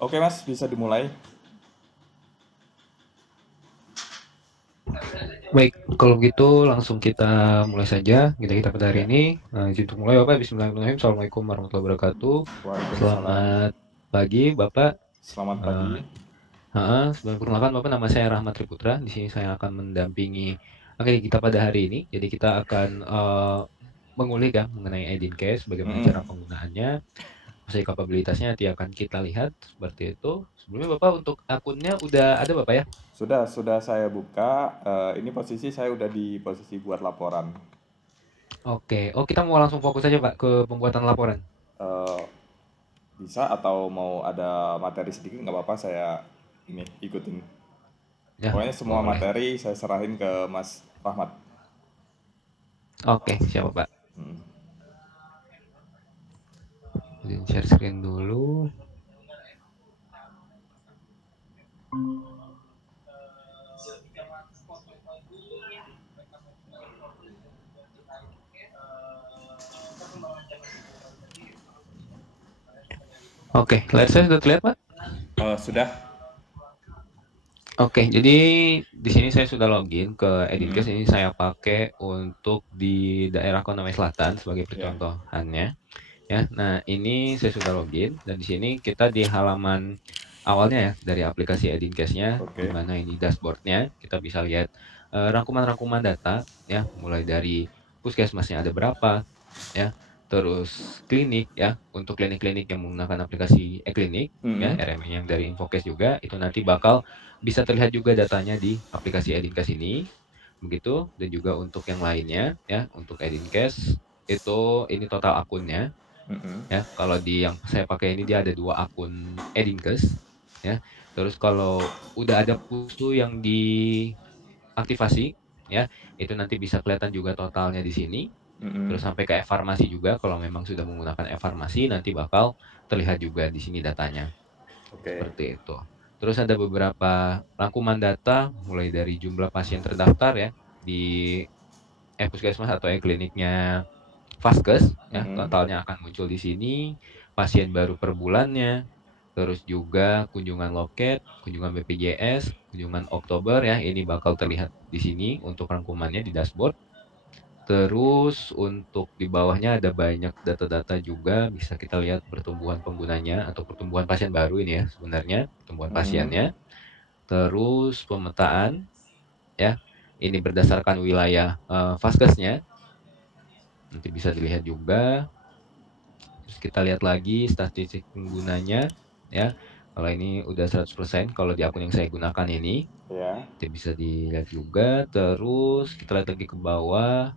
Oke Mas, bisa dimulai. Baik, kalau gitu langsung kita mulai saja kita pada hari Ya, ini. Nah, untuk mulai Bapak, Bismillahirrahmanirrahim. Assalamualaikum warahmatullahi wabarakatuh. Waalaikumsalam. Selamat pagi Bapak. Selamat Eh, pagi. Sebelum perkenalkan Bapak, nama saya Rahmat Triputra. Di sini saya akan mendampingi agenda kita pada hari ini. Jadi kita akan mengulik ya mengenai Edincast, bagaimana Mm-mm. cara penggunaannya, usai kapabilitasnya nanti akan kita lihat seperti itu. Sebelumnya Bapak untuk akunnya udah ada Bapak ya? Sudah saya buka. Ini posisi saya udah di posisi buat laporan. Oke, oh kita mau langsung fokus saja Pak ke pembuatan laporan. Eh, Bisa atau mau ada materi sedikit nggak apa-apa saya ini ikutin. Ya, Pokoknya semua boleh. materi saya serahin ke Mas Rahmat. Oke, siapa Pak? Mm. Izin share screen dulu. Oke, layar saya sudah terlihat Pak? Sudah. Oke, jadi di sini saya sudah login ke Mm-mm. Edincast. Ini saya pakai untuk di daerah Konawe Selatan sebagai Ya. percontohannya. Ya, nah ini saya sudah login dan di sini kita di halaman awalnya ya dari aplikasi Edincast-nya, di Oke. mana ini dashboard-nya kita bisa lihat rangkuman-rangkuman data ya, mulai dari puskesmasnya ada berapa, ya. Terus klinik ya, untuk klinik-klinik yang menggunakan aplikasi e-klinik ya, Mm-mm. RME yang dari Infocast juga itu nanti bakal bisa terlihat juga datanya di aplikasi Edincast ini. Begitu dan juga untuk yang lainnya ya, untuk Edincast itu ini total akunnya Mm-mm. ya. Kalau di yang saya pakai ini dia ada dua akun Edincast ya. Terus kalau udah ada pusu yang diaktifasi ya, itu nanti bisa kelihatan juga totalnya di sini. Mm-mm. Terus sampai ke e-farmasi juga kalau memang sudah menggunakan e-farmasi nanti bakal terlihat juga di sini datanya. Oke. Seperti itu. Terus ada beberapa rangkuman data mulai dari jumlah pasien terdaftar ya di e-puskesmas atau e-kliniknya Vaskes ya, Mm-mm. totalnya akan muncul di sini, pasien baru per bulannya, terus juga kunjungan loket, kunjungan BPJS, kunjungan Oktober ya, ini bakal terlihat di sini untuk rangkumannya di dashboard. Terus untuk di bawahnya ada banyak data-data juga, bisa kita lihat pertumbuhan penggunanya atau pertumbuhan pasien baru ini ya sebenarnya, pertumbuhan Mm-mm. pasiennya. Terus pemetaan ya, ini berdasarkan wilayah Vaskesnya, nanti bisa dilihat juga. Terus kita lihat lagi statistik penggunanya ya. Kalau ini udah 100% kalau di akun yang saya gunakan ini, Ya. itu bisa dilihat juga. Terus kita lihat lagi ke bawah,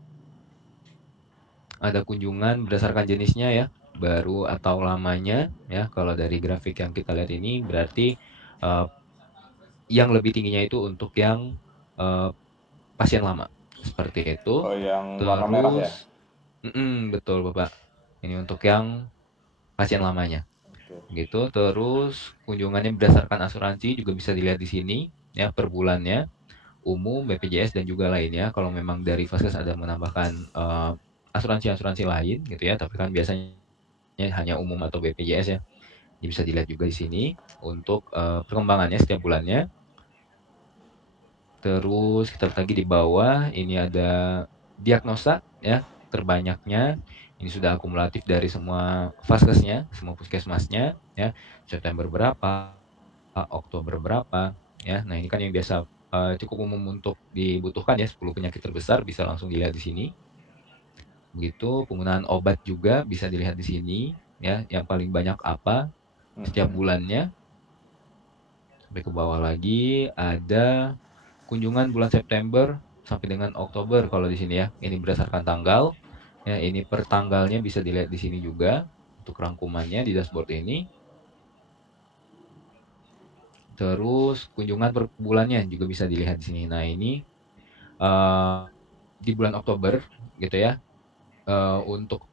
ada kunjungan berdasarkan jenisnya ya, baru atau lamanya ya. Kalau dari grafik yang kita lihat ini berarti eh, yang lebih tingginya itu untuk yang eh, pasien lama. Seperti itu. Oh, yang warna merah ya. Terus betul Bapak. Ini untuk yang pasien lamanya. Oke. Gitu. Terus kunjungannya berdasarkan asuransi juga bisa dilihat di sini ya per bulannya, umum, BPJS dan juga lainnya. Kalau memang dari Vaskes ada menambahkan asuransi-asuransi lain gitu ya, tapi kan biasanya hanya umum atau BPJS ya. Jadi bisa dilihat juga di sini untuk perkembangannya setiap bulannya. Terus kita lihat lagi di bawah ini ada diagnosa ya terbanyaknya. Ini sudah akumulatif dari semua vaskesnya, semua puskesmasnya ya. September berapa, Oktober berapa ya. Nah, ini kan yang biasa cukup umum untuk dibutuhkan ya 10 penyakit terbesar bisa langsung dilihat di sini. Begitu penggunaan obat juga bisa dilihat di sini ya, yang paling banyak apa setiap Mm-mm. bulannya. Sampai ke bawah lagi ada kunjungan bulan September sampai dengan Oktober kalau di sini ya. Ini berdasarkan tanggal. Ya, ini per tanggalnya bisa dilihat di sini juga untuk rangkumannya di dashboard ini. Terus kunjungan per bulannya juga bisa dilihat di sini. Nah, ini eh, di bulan Oktober gitu ya. Untuk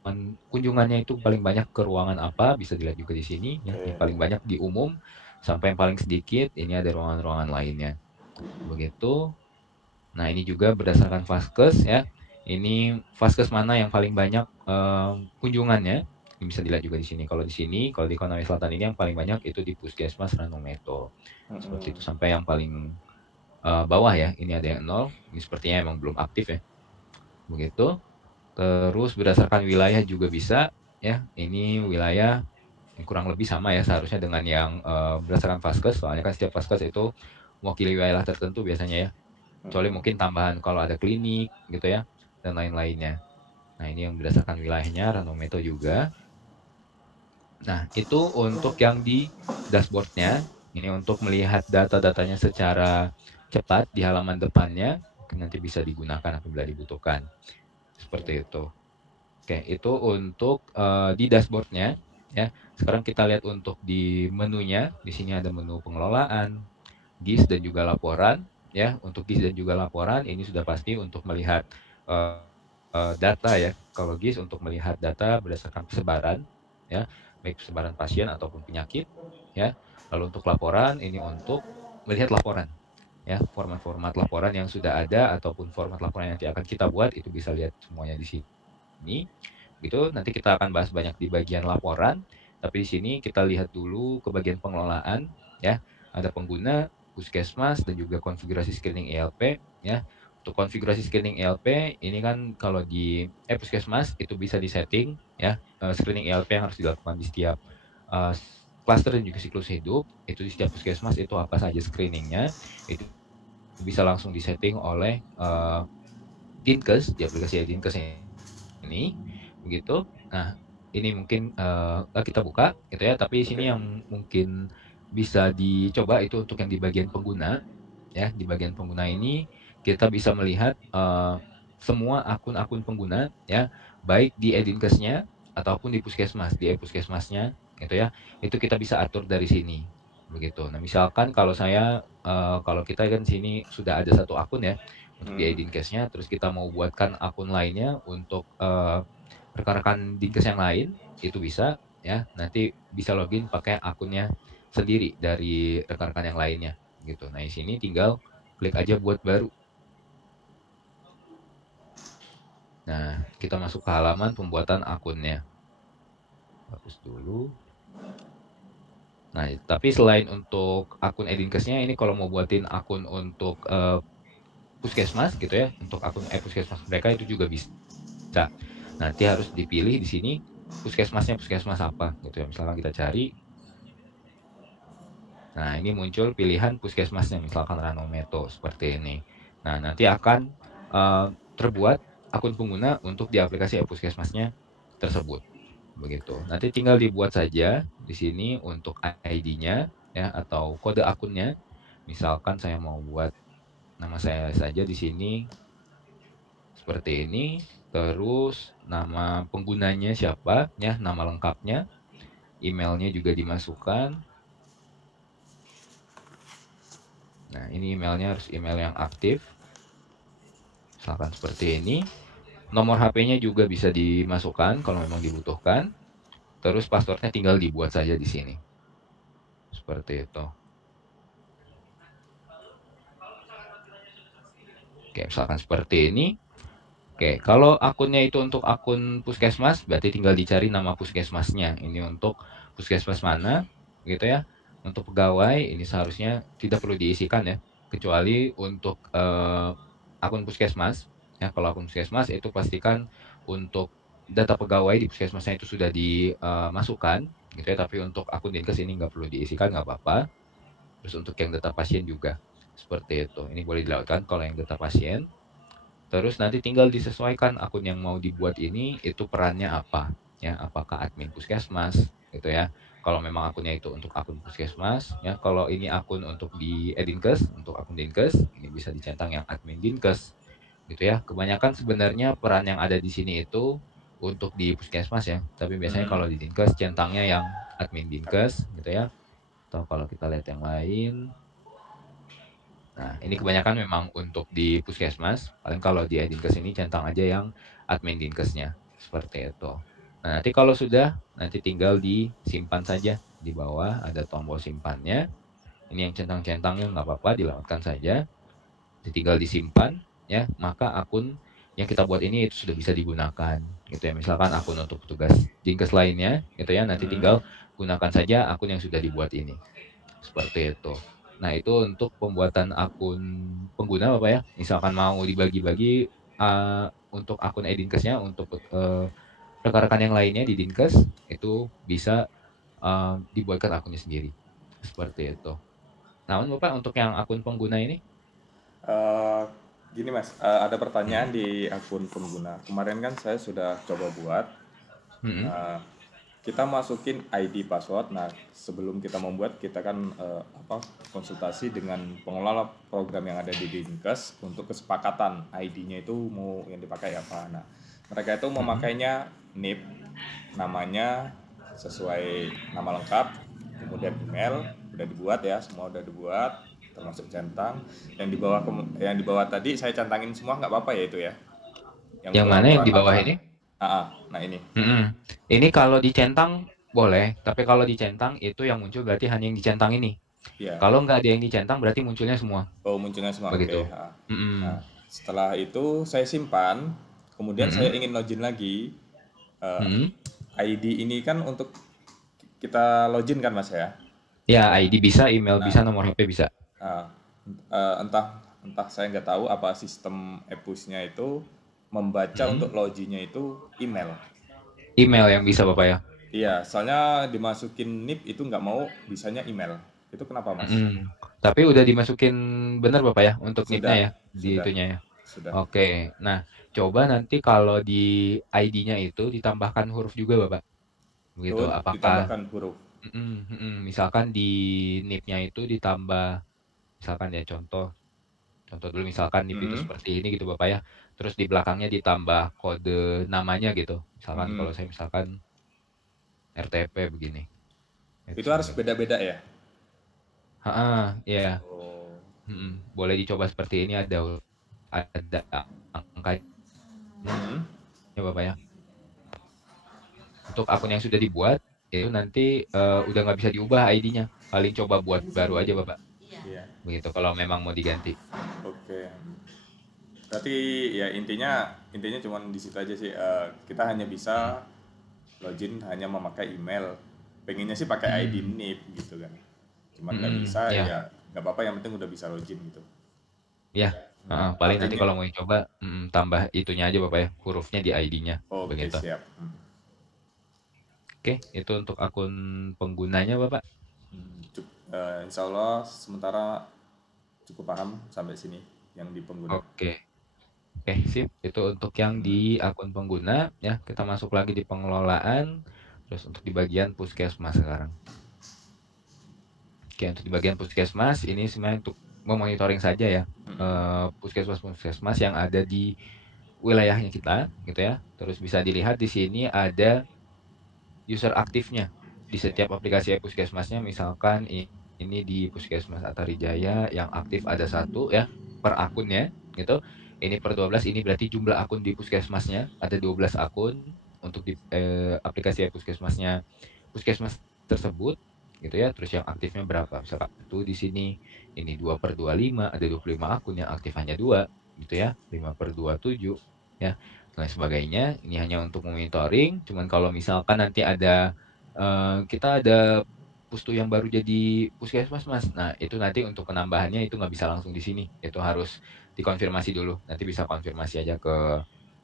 kunjungannya itu paling banyak ke ruangan apa bisa dilihat juga di sini ya. Yang Oke. paling banyak di umum sampai yang paling sedikit ini ada ruangan-ruangan lainnya. Begitu. Nah, ini juga berdasarkan vaskes ya. Ini vaskes mana yang paling banyak kunjungannya. Ini bisa dilihat juga di sini. Kalau di sini, kalau di Konawe Selatan ini yang paling banyak itu di Puskesmas Ranometo. Seperti itu sampai yang paling bawah ya. Ini ada yang 0. Ini sepertinya emang belum aktif ya. Begitu. Terus berdasarkan wilayah juga bisa ya. Ini wilayah yang kurang lebih sama ya seharusnya dengan yang berdasarkan Vaskes. Soalnya kan setiap Vaskes itu mewakili wilayah tertentu biasanya ya. Kecuali mungkin tambahan kalau ada klinik gitu ya dan lain-lainnya. Nah, ini yang berdasarkan wilayahnya Ranometo juga. Nah, itu untuk yang di dashboardnya. Ini untuk melihat data-datanya secara cepat di halaman depannya. Nanti bisa digunakan apabila dibutuhkan. Seperti itu. Oke, itu untuk di dashboardnya. Ya, sekarang kita lihat untuk di menunya. Di sini ada menu pengelolaan, GIS dan juga laporan. Ya, untuk GIS dan juga laporan ini sudah pasti untuk melihat data ya. Kalau GIS untuk melihat data berdasarkan persebaran, ya, baik persebaran pasien ataupun penyakit, ya. Lalu untuk laporan ini untuk melihat laporan, ya, format-format laporan yang sudah ada ataupun format laporan yang nanti akan kita buat itu bisa lihat semuanya di sini. Gitu, nanti kita akan bahas banyak di bagian laporan, tapi di sini kita lihat dulu ke bagian pengelolaan, ya. Ada pengguna, puskesmas dan juga konfigurasi screening ELP, ya. Untuk konfigurasi screening ELP ini kan kalau di puskesmas itu bisa disetting ya screening ELP yang harus dilakukan di setiap cluster dan juga siklus hidup itu di setiap puskesmas itu apa saja screeningnya itu bisa langsung disetting oleh Dinkes di aplikasi Dinkes ini begitu. Nah ini mungkin kita buka gitu ya tapi sini yang mungkin bisa dicoba itu untuk yang di bagian pengguna ya di bagian pengguna ini kita bisa melihat semua akun-akun pengguna ya baik di Edinkesnya ataupun di puskesmas di puskesmasnya gitu ya itu kita bisa atur dari sini begitu. Nah misalkan kalau saya kalau kita kan sini sudah ada satu akun ya untuk di Edinkesnya terus kita mau buatkan akun lainnya untuk rekan-rekan Dinkes yang lain itu bisa ya nanti bisa login pakai akunnya sendiri dari rekan-rekan yang lainnya gitu. Nah, di sini tinggal klik aja buat baru. Nah, kita masuk ke halaman pembuatan akunnya. Hapus dulu. Nah, tapi selain untuk akun Edinkesnya, ini kalau mau buatin akun untuk puskesmas gitu ya, untuk akun puskesmas mereka itu juga bisa. Nanti harus dipilih di sini puskesmasnya puskesmas apa gitu ya. Misalkan kita cari. Nah, ini muncul pilihan puskesmasnya, misalkan Ranometo seperti ini. Nah, nanti akan terbuat akun pengguna untuk di aplikasi puskesmasnya tersebut. Begitu. Nanti tinggal dibuat saja di sini untuk ID-nya ya atau kode akunnya. Misalkan saya mau buat nama saya saja di sini seperti ini. Terus nama penggunanya siapa ya, nama lengkapnya. Emailnya juga dimasukkan. Nah, ini emailnya harus email yang aktif. Misalkan seperti ini. Nomor HP-nya juga bisa dimasukkan kalau memang dibutuhkan. Terus passwordnya tinggal dibuat saja di sini. Seperti itu. Oke, misalkan seperti ini. Oke, kalau akunnya itu untuk akun puskesmas, berarti tinggal dicari nama puskesmasnya. Ini untuk puskesmas mana, gitu ya. Untuk pegawai, ini seharusnya tidak perlu diisikan ya. Kecuali untuk akun puskesmas. Ya, kalau akun puskesmas itu pastikan untuk data pegawai di puskesmasnya itu sudah dimasukkan, gitu ya. Tapi untuk akun Dinkes ini nggak perlu diisikan, nggak apa-apa. Terus untuk yang data pasien juga seperti itu. Ini boleh dilakukan kalau yang data pasien. Terus nanti tinggal disesuaikan akun yang mau dibuat ini itu perannya apa, ya, apakah admin puskesmas gitu ya. Kalau memang akunnya itu untuk akun puskesmas, ya, kalau ini akun untuk di Edinkes, untuk akun Dinkes, ini bisa dicentang yang admin Dinkes gitu ya. Kebanyakan sebenarnya peran yang ada di sini itu untuk di puskesmas ya, tapi biasanya kalau di Dinkes centangnya yang admin Dinkes gitu ya. Atau kalau kita lihat yang lain, nah, ini kebanyakan memang untuk di puskesmas. Paling kalau di Dinkes ini centang aja yang admin Dinkesnya. Seperti itu. Nah, nanti kalau sudah, nanti tinggal disimpan saja. Di bawah ada tombol simpannya. Ini yang centang-centangnya nggak apa-apa, dilewatkan saja. Tinggal disimpan, ya. Maka akun yang kita buat ini itu sudah bisa digunakan gitu ya. Misalkan akun untuk petugas Dinkes lainnya gitu ya, nanti Hmm. tinggal gunakan saja akun yang sudah dibuat ini. Seperti itu. Nah, itu untuk pembuatan akun pengguna Bapak ya. Misalkan mau dibagi-bagi untuk akun e-Dinkesnya untuk rekan-rekan yang lainnya di Dinkes itu bisa dibuatkan akunnya sendiri. Seperti itu. Namun Bapak untuk yang akun pengguna ini, Eh, Gini Mas, ada pertanyaan mm, di akun pengguna. Kemarin kan saya sudah coba buat. mm, Nah, kita masukin ID password. Nah, sebelum kita membuat, kita kan konsultasi dengan pengelola program yang ada di Dinkes untuk kesepakatan ID-nya itu mau yang dipakai apa. Nah, mereka itu mm, memakainya NIP, namanya sesuai nama lengkap, kemudian email udah dibuat ya, semua udah dibuat, termasuk centang. Yang di bawah tadi saya centangin semua nggak apa-apa ya itu ya, yang yang mana yang di bawah peraturan-peraturan. ini? Nah ini. Ini kalau dicentang boleh, tapi kalau dicentang itu yang muncul berarti hanya yang dicentang ini. Ya. Kalau nggak ada yang dicentang berarti munculnya semua. Oh, munculnya semua. Oke. Begitu. Nah, Mm-mm. setelah itu saya simpan, kemudian saya Mm-mm. ingin login lagi. Eh, Mm-mm. ID ini kan untuk kita login kan Mas ya. Ya, ID bisa, email bisa, Nah, nomor HP bisa. eh, entah entah saya nggak tahu apa sistem Epusnya itu membaca Mm-mm. untuk loginnya itu email. Email yang bisa Bapak ya. Iya, soalnya dimasukin NIP itu nggak mau, bisanya email. Itu kenapa Mas? Mm-mm. Tapi udah dimasukin benar Bapak ya untuk NIP-nya Sudah, ya, di sudah, itunya ya. sudah. Oke. Nah, coba nanti kalau di ID-nya itu ditambahkan huruf juga Bapak. Begitu. Tuh Apakah ditambahkan huruf. misalkan di NIP-nya itu ditambah misalkan ya contoh contoh dulu misalkan NIP itu Mm-mm, seperti ini gitu Bapak ya. Terus di belakangnya ditambah kode namanya gitu. Misalkan mm-mm. kalau saya misalkan RTP begini. Itu Itu harus sebentar. beda-beda ya. Iya. Oh. Boleh dicoba seperti ini ada angkanya Mm-mm. ya Bapak ya. Untuk akun yang sudah dibuat itu nanti udah nggak bisa diubah ID-nya. Paling coba buat baru aja Bapak. Iya. Begitu kalau memang mau diganti. Oke. Berarti ya intinya intinya cuma di situ aja sih. Kita hanya Mm, bisa login hanya memakai email. Pengennya sih pakai ID mm, NIP gitu kan. Cuman nggak bisa ya, ya nggak apa-apa, yang penting udah bisa login gitu. ya. Paling nanti Artinya kalau mau coba tambah itunya aja Bapak ya, hurufnya di ID-nya. oke Begitu. siap. Oke, itu untuk akun penggunanya Bapak. Insya Allah sementara cukup paham sampai sini yang di pengguna. Oke. Oke, sip. Itu untuk yang di akun pengguna ya. Kita masuk lagi di pengelolaan. Terus untuk di bagian puskesmas sekarang. Oke, untuk di bagian puskesmas ini sebenarnya untuk memonitoring saja ya. Puskesmas-puskesmas yang ada di wilayahnya kita gitu ya. Terus bisa dilihat di sini ada user aktifnya di setiap aplikasi puskesmasnya. Misalkan ini di Puskesmas Atarijaya yang aktif ada satu ya per akunnya gitu. Ini per 12, ini berarti jumlah akun di puskesmasnya ada 12 akun untuk di aplikasi puskesmasnya puskesmas tersebut gitu ya. Terus yang aktifnya berapa? Misalkan itu di sini ini 2 per 25, ada 25 akun yang aktif hanya 2 gitu ya. 5 per 27 ya. Dan lain sebagainya. Ini hanya untuk monitoring. Cuman kalau misalkan nanti ada kita ada pustu yang baru jadi puskesmas Mas. Nah, itu nanti untuk penambahannya itu nggak bisa langsung di sini. Itu harus dikonfirmasi dulu. Nanti bisa konfirmasi aja ke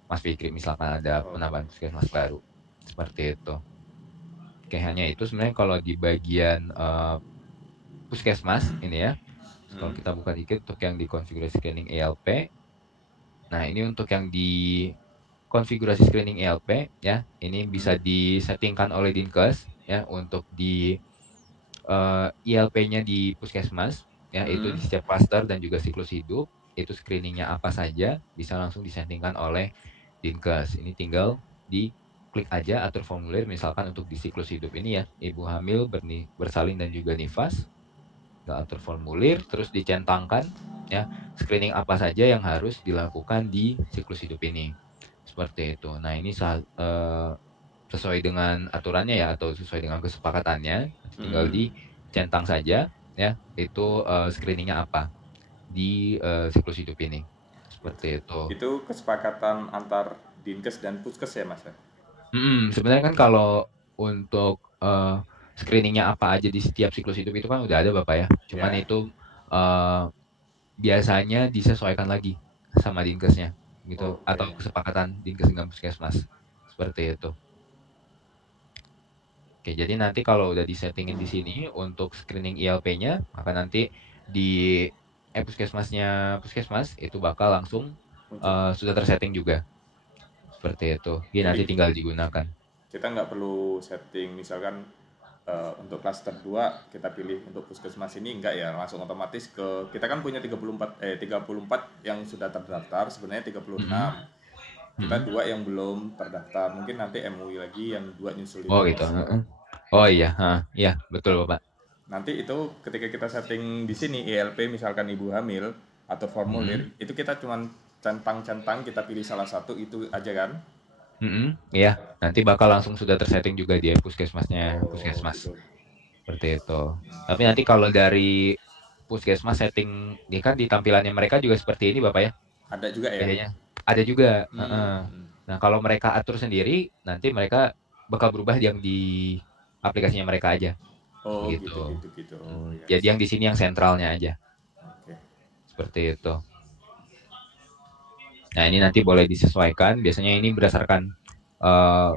Mas Fikri misalkan ada Oh, penambahan puskesmas baru. Seperti itu. Oke, hanya itu sebenarnya kalau di bagian puskesmas ini ya. Kalau kita buka dikit untuk yang di konfigurasi screening ELP. Nah, ini untuk yang di konfigurasi screening ELP ya. Ini bisa disettingkan oleh Dinkes ya untuk di ILP-nya di puskesmas ya, itu di setiap klaster dan juga siklus hidup itu screeningnya apa saja bisa langsung disettingkan oleh Dinkes. Ini tinggal di klik aja atur formulir, misalkan untuk di siklus hidup ini ya, ibu hamil bersalin dan juga nifas, tinggal atur formulir terus dicentangkan ya screening apa saja yang harus dilakukan di siklus hidup ini. Seperti itu. Nah, ini sesuai dengan aturannya ya atau sesuai dengan kesepakatannya, tinggal dicentang saja ya itu screeningnya apa di siklus hidup ini. seperti itu. Itu kesepakatan antar Dinkes dan Puskes ya Mas ya? Sebenarnya kan kalau untuk screeningnya apa aja di setiap siklus hidup itu kan udah ada Bapak ya. Cuman Ya. itu eh, biasanya disesuaikan lagi sama dinkesnya gitu atau Oke. kesepakatan dinkes dengan puskesmas seperti itu. Oke, jadi nanti kalau udah disettingin di sini untuk screening ILP-nya, maka nanti di puskesmasnya puskesmas itu bakal langsung Muncul. sudah tersetting juga seperti itu. Jadi nanti Jadi tinggal digunakan. kita nggak perlu setting misalkan untuk klaster 2 kita pilih untuk puskesmas ini enggak ya, langsung otomatis ke kita kan punya 34 yang sudah terdaftar, sebenarnya 36. Mm-mm, Kita mm-mm. dua yang belum terdaftar, mungkin nanti MUI lagi yang dua nyusul Oh itu gitu. Mas. Heeh. Oh iya, iya betul Bapak. Nanti itu ketika kita setting di sini ILP misalkan ibu hamil atau formulir, Mm-mm, itu kita cuman centang-centang kita pilih salah satu itu aja kan. mm-mm. Iya, nanti bakal langsung sudah tersetting juga di puskesmasnya Oh puskesmas. gitu. Seperti itu. Tapi nanti kalau dari puskesmas setting, dia kan di tampilannya mereka juga seperti ini Bapak ya, Ada juga ya. bedanya. Ada juga. Heeh. Hmm. Nah kalau mereka atur sendiri, nanti mereka bakal berubah yang di aplikasinya mereka aja, Oh gitu gitu. gitu gitu. Oh ya. Jadi yang di sini yang sentralnya aja, Oke. seperti itu. Nah ini nanti boleh disesuaikan. Biasanya ini berdasarkan eh,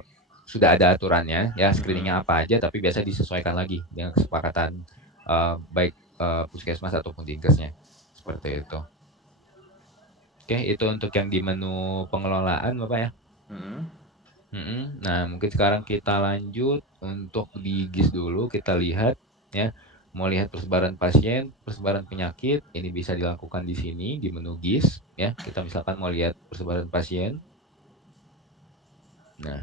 sudah ada aturannya, ya Mm-mm. screeningnya apa aja, tapi biasa disesuaikan lagi dengan kesepakatan baik puskesmas ataupun dinkesnya, seperti Oke. itu. Oke, itu untuk yang di menu pengelolaan, Bapak ya. Mm-mm. Nah, mungkin sekarang kita lanjut untuk di GIS dulu, kita lihat ya. Mau lihat persebaran pasien, persebaran penyakit, ini bisa dilakukan di sini di menu GIS ya. Kita misalkan mau lihat persebaran pasien. Nah,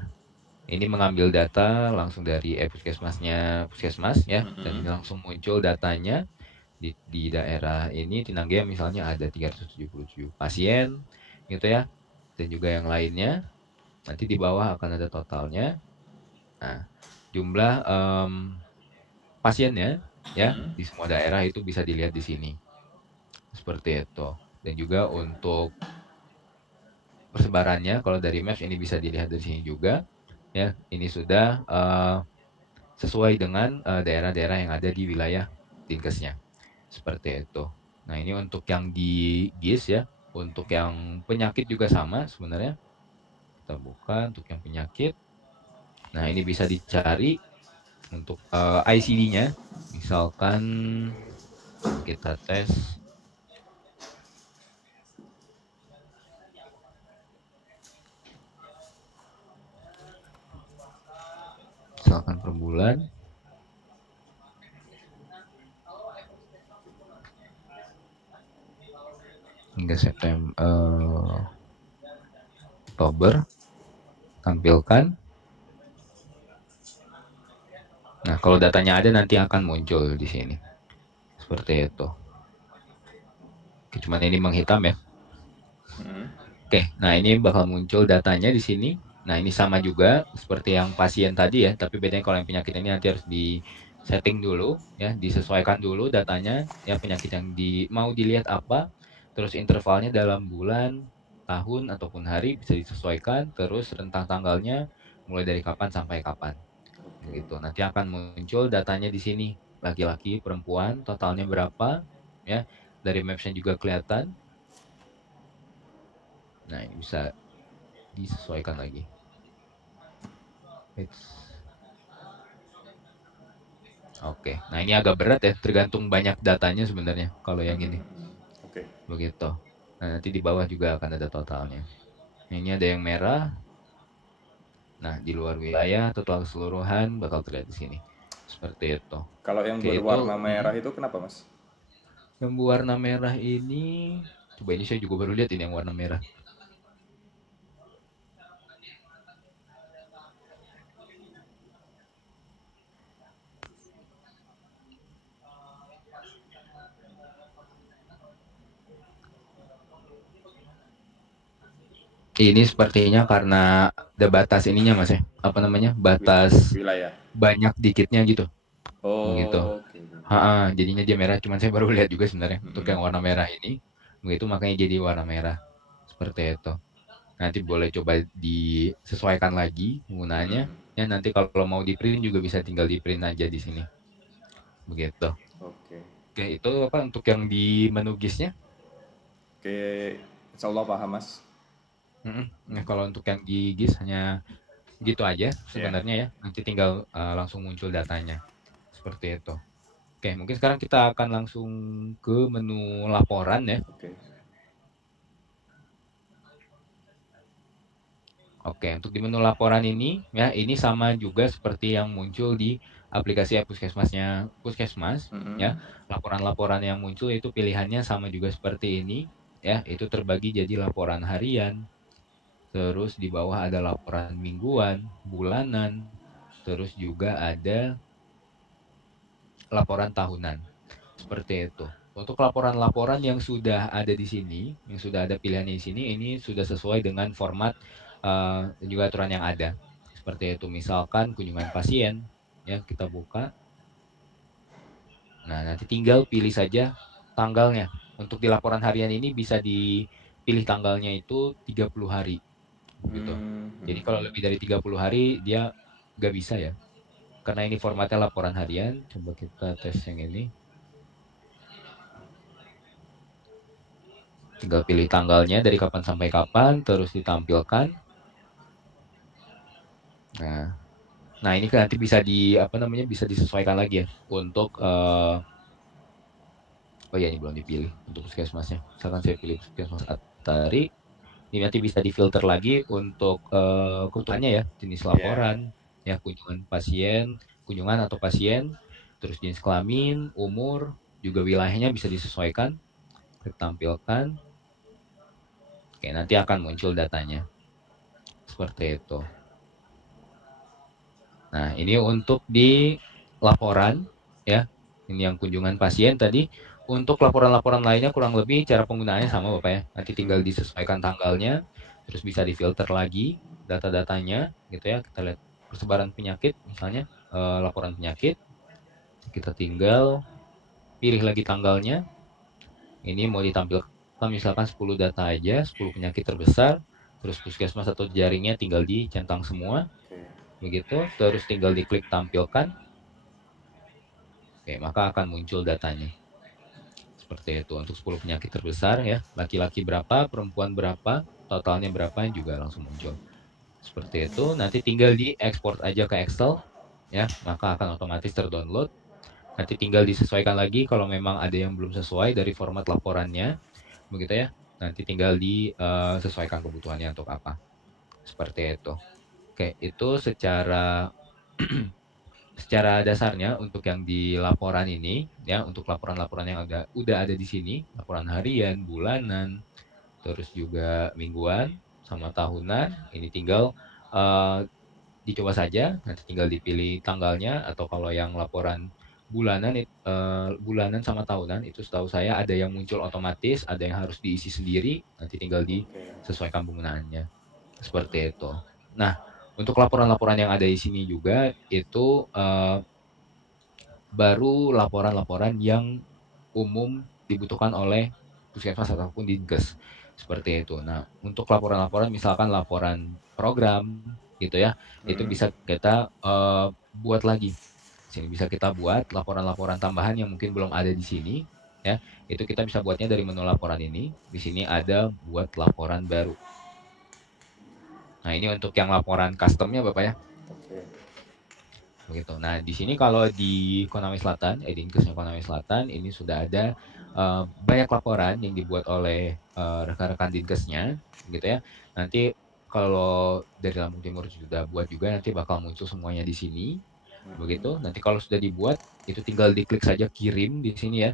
ini mengambil data langsung dari puskesmasnya puskesmas ya, dan Mm-mm. ini langsung muncul datanya di daerah ini Tinanggea misalnya ada 377 pasien gitu ya, dan juga yang lainnya. Nanti di bawah akan ada totalnya. Nah, jumlah pasiennya ya Mm-mm. di semua daerah itu bisa dilihat di sini. Seperti itu. Dan juga untuk persebarannya kalau dari Maps ini bisa dilihat dari sini juga ya. Ini sudah sesuai dengan daerah-daerah yang ada di wilayah Dinkesnya. Seperti itu. Nah, ini untuk yang di GIS ya. Untuk yang penyakit juga sama sebenarnya. Kita buka untuk yang penyakit. Nah, ini bisa dicari untuk ICD-nya. Misalkan kita tes misalkan per bulan hingga September Oktober tampilkan. Nah, kalau datanya ada nanti akan muncul di sini. Seperti itu. Oke, cuman ini menghitam ya. Mm-mm. Oke, nah ini bakal muncul datanya di sini. Nah, ini sama juga seperti yang pasien tadi ya, tapi bedanya kalau yang penyakit ini nanti harus di setting dulu ya, disesuaikan dulu datanya, ya penyakit yang mau dilihat apa, terus intervalnya dalam bulan, tahun ataupun hari bisa disesuaikan, terus rentang tanggalnya mulai dari kapan sampai kapan. Oke. Gitu. Nanti akan muncul datanya di sini. Laki-laki, perempuan, totalnya berapa ya. Dari Maps-nya juga kelihatan. Nah, ini bisa disesuaikan lagi. Oke, nah ini agak berat ya, tergantung banyak datanya sebenarnya kalau yang ini. Mm-mm. Oke. Begitu. Nah, nanti di bawah juga akan ada totalnya. Nah, ini ada yang merah. Nah, di luar wilayah total keseluruhan bakal terlihat di sini. Seperti itu. Kalau yang Oke, itu berwarna merah itu kenapa Mas? yang berwarna merah ini, coba ini saya juga baru lihat ini yang warna merah. Ini sepertinya karena ada batas ininya Mas ya. Apa namanya? Batas Wilayah. banyak dikitnya gitu. Begitu. Oh, oke. Jadinya dia merah. Cuman saya baru lihat juga sebenarnya untuk Mm-mm. yang warna merah ini. Begitu makanya jadi warna merah. seperti itu. Nanti boleh coba disesuaikan lagi penggunaannya. Mm-mm. Ya nanti kalau mau di print juga bisa tinggal di print aja di sini. Begitu. Oke. Oke, itu apa untuk yang di menu GIS-nya? Oke, insya Allah paham mas. Mm-mm. Nah, kalau untuk yang di GIS hanya gitu aja Ya. sebenarnya ya. Nanti tinggal langsung muncul datanya. Seperti itu. Oke, mungkin sekarang kita akan langsung ke menu laporan ya. Oke. Oke, untuk di menu laporan ini ya, ini sama juga seperti yang muncul di aplikasi Puskesmasnya Puskesmas Mm-mm. ya. Laporan-laporan yang muncul itu pilihannya sama juga seperti ini ya. Itu terbagi jadi laporan harian, terus di bawah ada laporan mingguan, bulanan, terus juga ada laporan tahunan. Seperti itu. Untuk laporan-laporan yang sudah ada di sini, yang sudah ada pilihannya di sini, ini sudah sesuai dengan format dan juga aturan yang ada. Seperti itu, misalkan kunjungan pasien, ya kita buka. Nah, nanti tinggal pilih saja tanggalnya. Untuk di laporan harian ini bisa dipilih tanggalnya itu 30 hari, gitu. Jadi kalau Mm-mm. lebih dari 30 hari dia nggak bisa ya. Karena ini formatnya laporan harian. Coba kita tes yang ini. Tinggal pilih tanggalnya dari kapan sampai kapan, terus ditampilkan. Nah, nah ini kan nanti bisa di apa namanya bisa disesuaikan lagi ya untuk oh ya ini belum dipilih untuk puskesmasnya. Misalkan saya pilih puskesmas Atari, ini nanti bisa difilter lagi untuk kebutuhannya ya jenis Ya. laporan, ya kunjungan atau pasien, terus jenis kelamin, umur, juga wilayahnya bisa disesuaikan, ditampilkan. Oke, nanti akan muncul datanya seperti itu. Nah, ini untuk di laporan ya. Ini yang kunjungan pasien tadi. Untuk laporan-laporan lainnya kurang lebih cara penggunaannya sama Bapak ya. Nanti tinggal Mm. disesuaikan tanggalnya, terus bisa difilter lagi data-datanya gitu ya. Kita lihat persebaran penyakit misalnya laporan penyakit. Kita tinggal pilih lagi tanggalnya. Ini mau ditampilkan misalkan 10 data aja, 10 penyakit terbesar. Terus puskesmas atau jaringnya tinggal dicentang semua Oke. begitu, terus tinggal diklik tampilkan. Oke, maka akan muncul datanya. Seperti itu untuk 10 penyakit terbesar ya. Laki-laki berapa, perempuan berapa, totalnya berapa juga langsung muncul. Seperti itu, nanti tinggal diekspor aja ke Excel ya, maka akan otomatis terdownload. Nanti tinggal disesuaikan lagi kalau memang ada yang belum sesuai dari format laporannya, begitu ya. Nanti tinggal disesuaikan kebutuhannya untuk apa. Seperti itu. Oke, itu secara secara dasarnya untuk yang di laporan ini ya untuk laporan-laporan yang udah ada di sini laporan harian, bulanan, terus juga mingguan sama tahunan ini tinggal uh, dicoba saja nanti tinggal dipilih tanggalnya atau kalau yang laporan bulanan sama tahunan itu setahu saya ada yang muncul otomatis ada yang harus diisi sendiri nanti tinggal Oke. disesuaikan penggunaannya seperti itu. Nah untuk laporan-laporan yang ada di sini juga itu baru laporan-laporan yang umum dibutuhkan oleh puskesmas ataupun dinkes seperti itu. Nah, untuk laporan-laporan misalkan laporan program gitu ya, itu Mm. bisa kita buat lagi. Sini bisa kita buat laporan-laporan tambahan yang mungkin belum ada di sini ya. Itu kita bisa buatnya dari menu laporan ini. Di sini ada buat laporan baru. Nah, ini untuk yang laporan customnya Bapak ya. Oke. Begitu. Nah, di sini kalau di Konawe Selatan, Dinkesnya Konawe Selatan, ini sudah ada banyak laporan yang dibuat oleh rekan-rekan Dinkesnya, gitu ya. Nanti kalau dari Lampung Timur sudah buat juga, nanti bakal muncul semuanya di sini, begitu. Mm-mm. Nanti kalau sudah dibuat, itu tinggal diklik saja kirim di sini ya.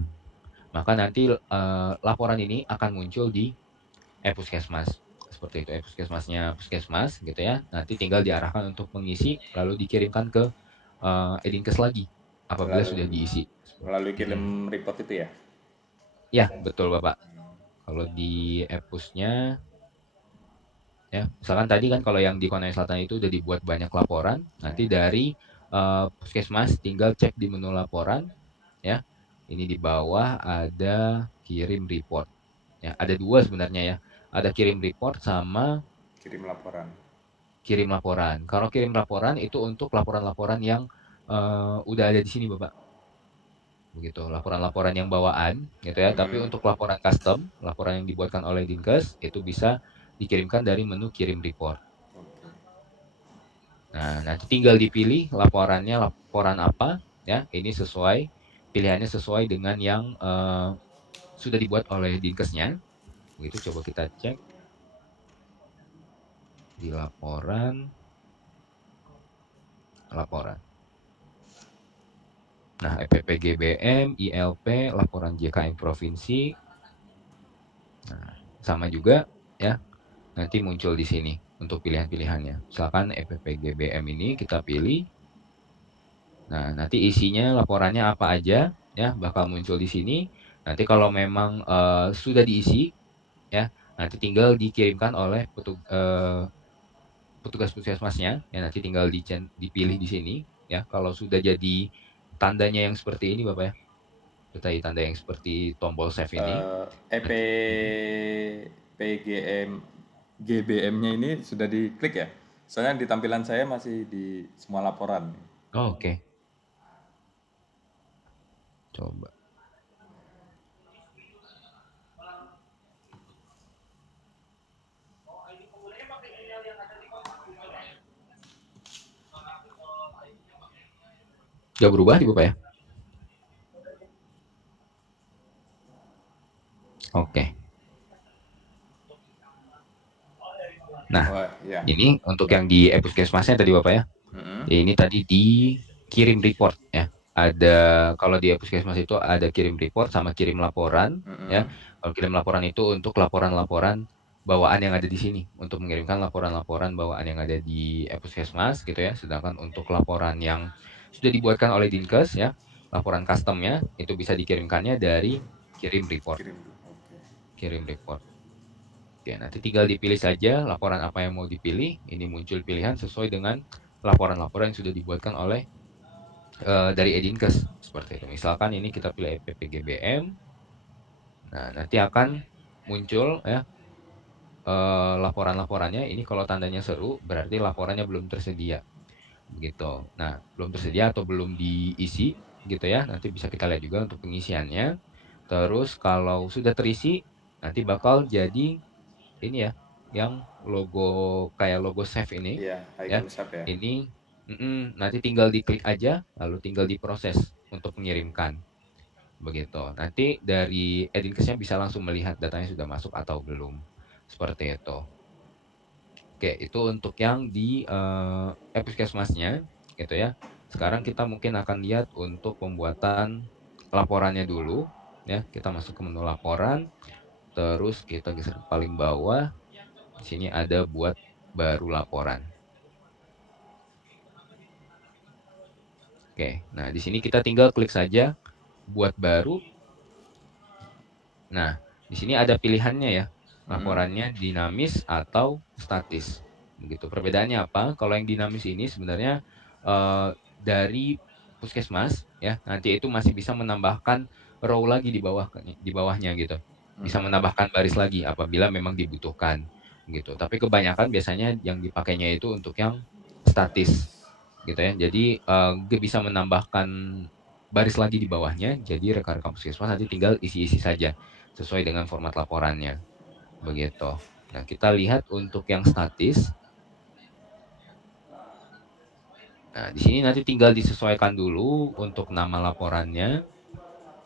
Maka nanti laporan ini akan muncul di e-puskesmas seperti itu puskesmasnya puskesmas gitu ya nanti tinggal diarahkan untuk mengisi lalu dikirimkan ke Edinkes lagi apabila sudah Melalui diisi. melalui Mm-mm. kirim report itu ya. Ya betul Bapak kalau di e-pusnya ya misalkan tadi kan kalau yang di Konawe Selatan itu udah dibuat banyak laporan Ya. nanti dari puskesmas tinggal cek di menu laporan ya ini di bawah ada kirim report ya ada dua sebenarnya ya ada kirim report sama Kirim laporan. kirim laporan. Kalau kirim laporan itu untuk laporan-laporan yang udah ada di sini, Bapak. Begitu, laporan-laporan yang bawaan gitu ya. Tapi Mm-mm. untuk laporan custom, laporan yang dibuatkan oleh Dinkes itu bisa dikirimkan dari menu kirim report. Oke. Nah, nanti tinggal dipilih laporannya laporan apa ya. Ini sesuai pilihannya sesuai dengan yang sudah dibuat oleh Dinkesnya. Begitu coba kita cek di laporan. Nah, EPP GBM, ILP, laporan JKM provinsi. Nah, sama juga ya. Nanti muncul di sini untuk pilihan-pilihannya. Misalkan EPP GBM ini kita pilih. Nah, nanti isinya laporannya apa aja ya bakal muncul di sini. Nanti kalau memang sudah diisi ya, nanti tinggal dikirimkan oleh petugas puskesmasnya ya, nanti tinggal dipilih di sini ya. Kalau sudah jadi tandanya yang seperti ini Bapak ya. Tadi tanda yang seperti tombol save ini. EP Nanti, PGM GBM-nya ini sudah diklik ya? Soalnya di tampilan saya masih di semua laporan. oh, oke. Coba. Gak berubah di Bapak ya? Oke. Nah, Wah, ya. ini untuk yang di e-puskesmasnya tadi Bapak ya. Mm-mm. Ini tadi dikirim report ya. Ada kalau di puskesmas itu ada kirim report sama kirim laporan ya. Mm-mm. Kalau kirim laporan itu untuk laporan-laporan bawaan yang ada di sini untuk mengirimkan laporan-laporan bawaan yang ada di puskesmas gitu ya. Sedangkan untuk laporan yang sudah dibuatkan oleh Dinkes ya, laporan customnya itu bisa dikirimkannya dari kirim report. Kirim. Oke. Kirim report. Oke, nanti tinggal dipilih saja laporan apa yang mau dipilih. Ini muncul pilihan sesuai dengan laporan-laporan yang sudah dibuatkan oleh dari Edinkes seperti itu. Misalkan ini kita pilih EPPGBM. Nah, nanti akan muncul ya laporan-laporannya. Ini kalau tandanya seru berarti laporannya belum tersedia. Begitu. Nah, belum tersedia atau belum diisi gitu ya. Nanti bisa kita lihat juga untuk pengisiannya. Terus kalau sudah terisi nanti bakal jadi ini ya yang logo kayak logo save ini Iya, ya. icon sub ya. Ini nanti tinggal diklik aja lalu tinggal diproses untuk mengirimkan begitu. Nanti dari Edinkesnya bisa langsung melihat datanya sudah masuk atau belum. Seperti itu. Oke, itu untuk yang di Puskesmasnya gitu ya. Sekarang kita mungkin akan lihat untuk pembuatan laporannya dulu ya. Kita masuk ke menu laporan, terus kita geser ke paling bawah. Di sini ada buat baru laporan. Oke, nah di sini kita tinggal klik saja buat baru. Nah, di sini ada pilihannya ya. Mm-mm. Laporannya dinamis atau statis. Begitu. Perbedaannya apa? Kalau yang dinamis ini sebenarnya dari puskesmas ya, nanti itu masih bisa menambahkan row lagi di bawahnya gitu. Bisa Mm-mm. menambahkan baris lagi apabila memang dibutuhkan gitu. Tapi kebanyakan biasanya yang dipakainya itu untuk yang statis gitu ya. Jadi nggak bisa menambahkan baris lagi di bawahnya. Jadi rekan-rekan puskesmas nanti tinggal isi-isi saja sesuai dengan format laporannya. Begitu. Nah, kita lihat untuk yang statis. Nah, di sini nanti tinggal disesuaikan dulu untuk nama laporannya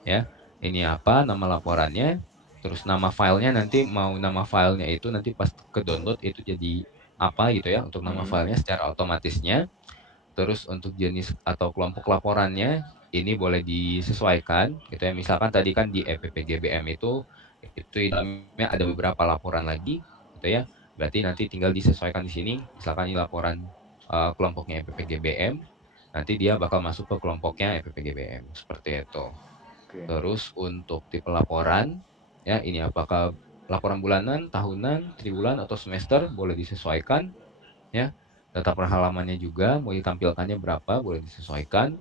ya. Ini apa nama laporannya? Terus nama filenya nanti mau nama filenya itu nanti pas ke download itu jadi apa gitu ya untuk nama Mm-mm. filenya secara otomatisnya. Terus untuk jenis atau kelompok laporannya ini boleh disesuaikan gitu ya. Misalkan tadi kan di EPPGBM itu dalamnya ada beberapa laporan lagi gitu ya. Berarti nanti tinggal disesuaikan di sini. Misalkan ini laporan kelompoknya EPPGBM, nanti dia bakal masuk ke kelompoknya EPPGBM seperti itu. Oke. Terus untuk tipe laporan ya ini apakah laporan bulanan, tahunan, triwulan atau semester boleh disesuaikan ya. Data per halamannya juga mau ditampilkannya berapa boleh disesuaikan.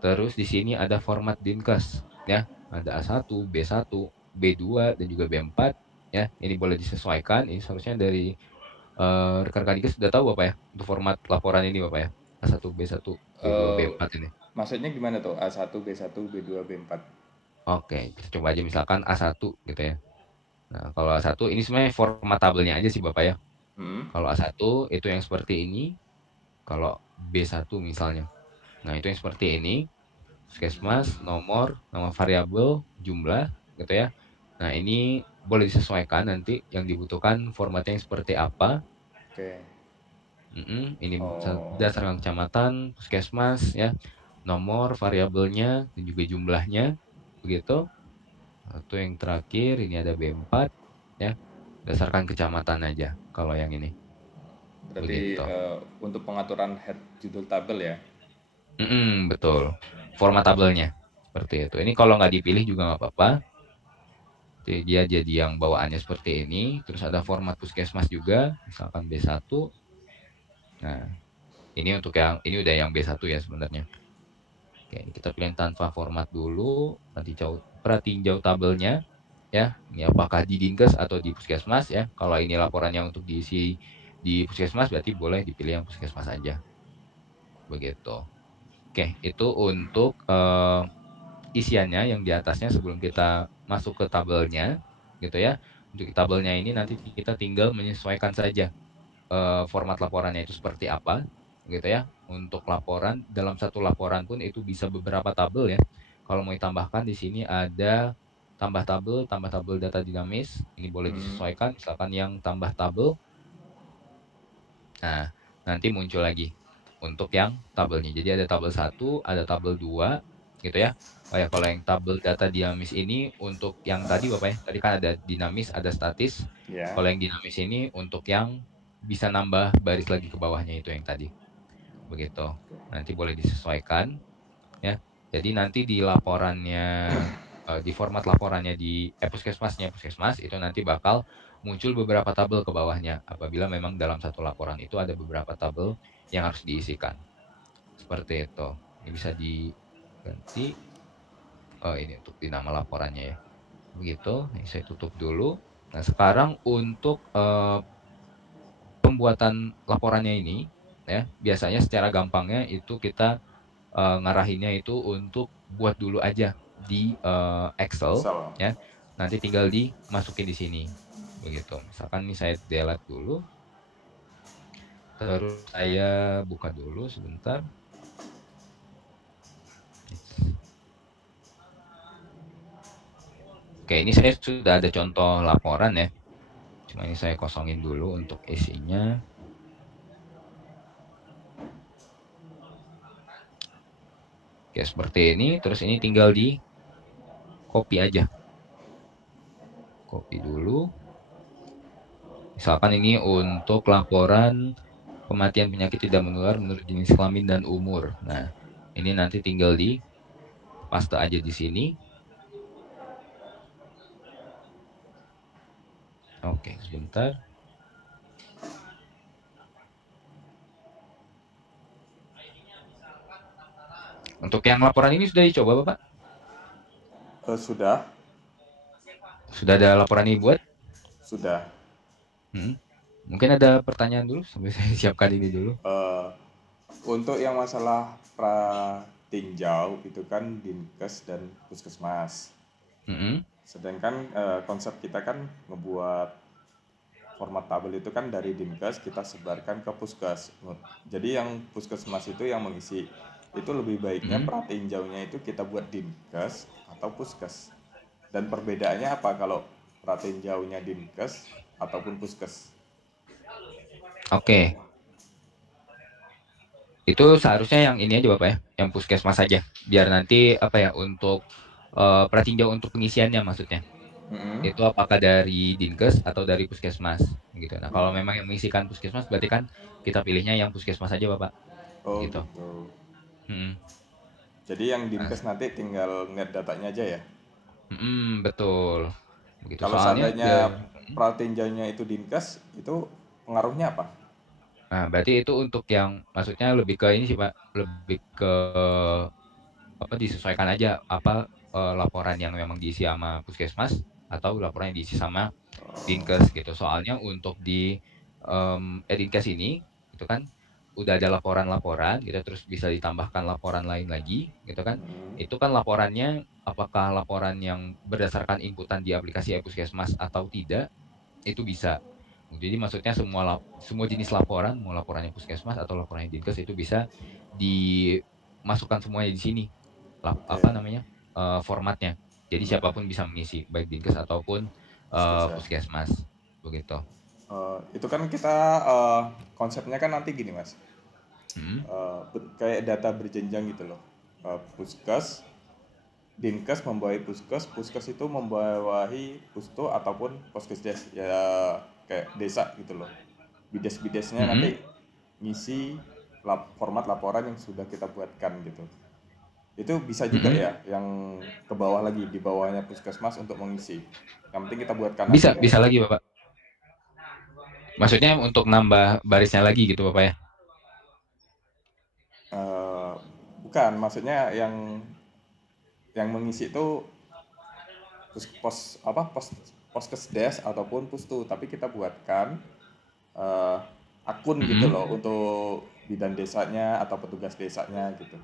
Terus di sini ada format Dinkes ya. Ada A1, B1, B2 dan juga B4. ya. Ini boleh disesuaikan. Ini seharusnya dari rekan-rekan Dikes sudah tahu Bapak ya untuk format laporan ini Bapak ya. A1, B1, B2, Eh, B4 ini. maksudnya gimana tuh? A1, B1, B2, B4? Oke, kita coba aja misalkan A1 gitu ya. Nah, kalau A1 ini sebenarnya format tabelnya aja sih Bapak ya. Hmm, Kalau A1 itu yang seperti ini, kalau B1 misalnya. Nah, itu yang seperti ini. Puskesmas, nomor, nama variabel, jumlah gitu ya. Nah, ini boleh disesuaikan nanti yang dibutuhkan formatnya yang seperti apa. oke. Ini Oh, berdasarkan kecamatan, puskesmas ya, nomor, variabelnya, dan juga jumlahnya, begitu. Itu yang terakhir, ini ada B4 ya, berdasarkan kecamatan aja kalau yang ini, berarti begitu. untuk pengaturan head judul tabel ya? Betul. Format tabelnya seperti itu. Ini kalau nggak dipilih juga nggak apa-apa. Jadi dia jadi yang bawaannya seperti ini. Terus ada format puskesmas juga, misalkan B1. Nah, ini untuk yang ini udah yang B1 ya sebenarnya. Oke, kita pilih tanpa format dulu. Nanti perhatiin jauh tabelnya ya. Ini apakah di Dinkes atau di Puskesmas ya. Kalau ini laporannya untuk diisi di Puskesmas berarti boleh dipilih yang Puskesmas aja. Begitu. Oke, itu untuk isiannya yang di atasnya sebelum kita masuk ke tabelnya gitu ya. Untuk tabelnya ini nanti kita tinggal menyesuaikan saja format laporannya itu seperti apa gitu ya. Untuk laporan dalam satu laporan pun itu bisa beberapa tabel ya. Kalau mau ditambahkan di sini ada tambah tabel data dinamis. Ini boleh Hmm, disesuaikan misalkan yang tambah tabel. Nah, nanti muncul lagi untuk yang tabelnya. Jadi ada tabel 1, ada tabel 2 gitu ya. Oh ya, kalau yang tabel data dinamis ini untuk yang tadi Bapak ya, tadi kan ada dinamis, ada statis. ya. Kalau yang dinamis ini untuk yang bisa nambah baris lagi ke bawahnya itu yang tadi. Begitu. Nanti boleh disesuaikan ya. Jadi nanti di laporannya di format laporannya di puskesmasnya puskesmas itu nanti bakal muncul beberapa tabel ke bawahnya apabila memang dalam satu laporan itu ada beberapa tabel yang harus diisikan. Seperti itu. Ini bisa diganti ini untuk di nama laporannya ya. Begitu. Ini saya tutup dulu. Nah, sekarang untuk pembuatan laporannya ini ya, biasanya secara gampangnya itu kita ngarahinnya itu untuk buat dulu aja di Excel Excel. ya. Nanti tinggal dimasukin di sini. Begitu. Misalkan ini saya delete dulu, terus saya buka dulu sebentar. Oke, ini saya sudah ada contoh laporan ya. Cuma ini saya kosongin dulu untuk isinya. Oke, seperti ini. Terus ini tinggal di copy aja. Copy dulu. Misalkan ini untuk laporan kematian penyakit tidak menular menurut jenis kelamin dan umur. Nah, ini nanti tinggal di paste aja di sini. Oke, sebentar. Untuk yang laporan ini sudah dicoba, Bapak? Sudah, Sudah ada laporan ini buat? sudah. Hmm. Mungkin ada pertanyaan dulu sampai saya siapkan ini dulu. Eh, untuk yang masalah pratinjau itu kan Dinkes dan Puskesmas. Hmm. Sedangkan konsep kita kan ngebuat format tabel itu kan dari Dinkes kita sebarkan ke Puskes. Jadi yang Puskesmas itu yang mengisi itu lebih baiknya Hmm. pratinjaunya itu kita buat Dinkes atau Puskes. Dan perbedaannya apa kalau pratinjaunya Dinkes ataupun Puskes? Oke, itu seharusnya yang ini aja, Bapak ya, yang puskesmas saja. Biar nanti apa ya untuk pratinjau untuk pengisiannya maksudnya. Mm-mm. Itu apakah dari Dinkes atau dari puskesmas gitu. Nah, kalau memang yang mengisikan puskesmas berarti kan kita pilihnya yang puskesmas saja, Bapak. Oh Gitu. gitu. Hmm. Jadi yang Nah, Dinkes nanti tinggal ngeliat datanya aja ya. betul. Begitu Kalau soalnya seandainya pratinjaunya itu Dinkes, itu pengaruhnya apa? nah, berarti itu untuk yang maksudnya lebih ke ini sih, Pak, lebih ke apa disesuaikan aja apa laporan yang memang diisi sama puskesmas. atau laporan yang diisi sama Dinkes gitu. Soalnya untuk di Dinkes ini itu kan udah ada laporan-laporan gitu, terus bisa ditambahkan laporan lain lagi gitu kan. Itu kan laporannya apakah laporan yang berdasarkan inputan di aplikasi e-Puskesmas atau tidak, itu bisa. Jadi maksudnya semua jenis laporan, mau laporannya Puskesmas atau laporannya Dinkes itu bisa dimasukkan semuanya di sini. Apa Oke. namanya? Formatnya. Jadi Nah, siapapun bisa mengisi, baik Dinkes ataupun puskes ya. Puskesmas. Begitu. Itu kan kita konsepnya kan nanti gini mas. Hmm. Kayak data berjenjang gitu loh. Puskes, Dinkes membawahi Puskes, Puskes itu membawahi Pusto ataupun Poskesdes ya, kayak desa gitu loh. Bides-bidesnya Hmm. nanti ngisi format laporan yang sudah kita buatkan gitu. Itu bisa juga Hmm. ya yang ke bawah lagi, di bawahnya Puskesmas untuk mengisi. Yang penting kita buatkan aja Bisa, ya. bisa lagi Bapak. Maksudnya untuk nambah barisnya lagi gitu Bapak ya. Eh, Bukan, maksudnya yang mengisi itu poskesdes ataupun pustu, tapi kita buatkan eh, akun gitu Hmm. loh untuk bidan desanya atau petugas desanya gitu.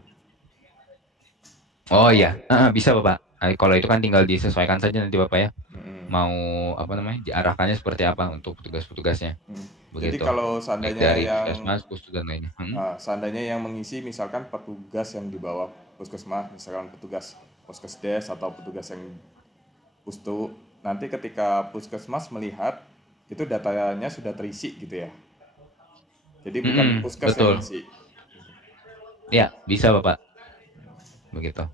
Oh iya, bisa Bapak. Nah, kalau itu kan tinggal disesuaikan saja nanti Bapak ya. Mm-mm. Mau apa namanya? Diarahkannya seperti apa untuk petugas-petugasnya. Mm. Jadi Begitu. kalau Baik seandainya dari yang Puskesmas, Pustu dan lainnya. seandainya yang mengisi misalkan petugas yang di bawah puskesmas, misalkan petugas poskesdes atau petugas yang pustu, nanti ketika puskesmas melihat itu datanya sudah terisi gitu ya. Jadi bukan puskes yang Betul. ngisi. Ya, bisa Bapak. Begitu.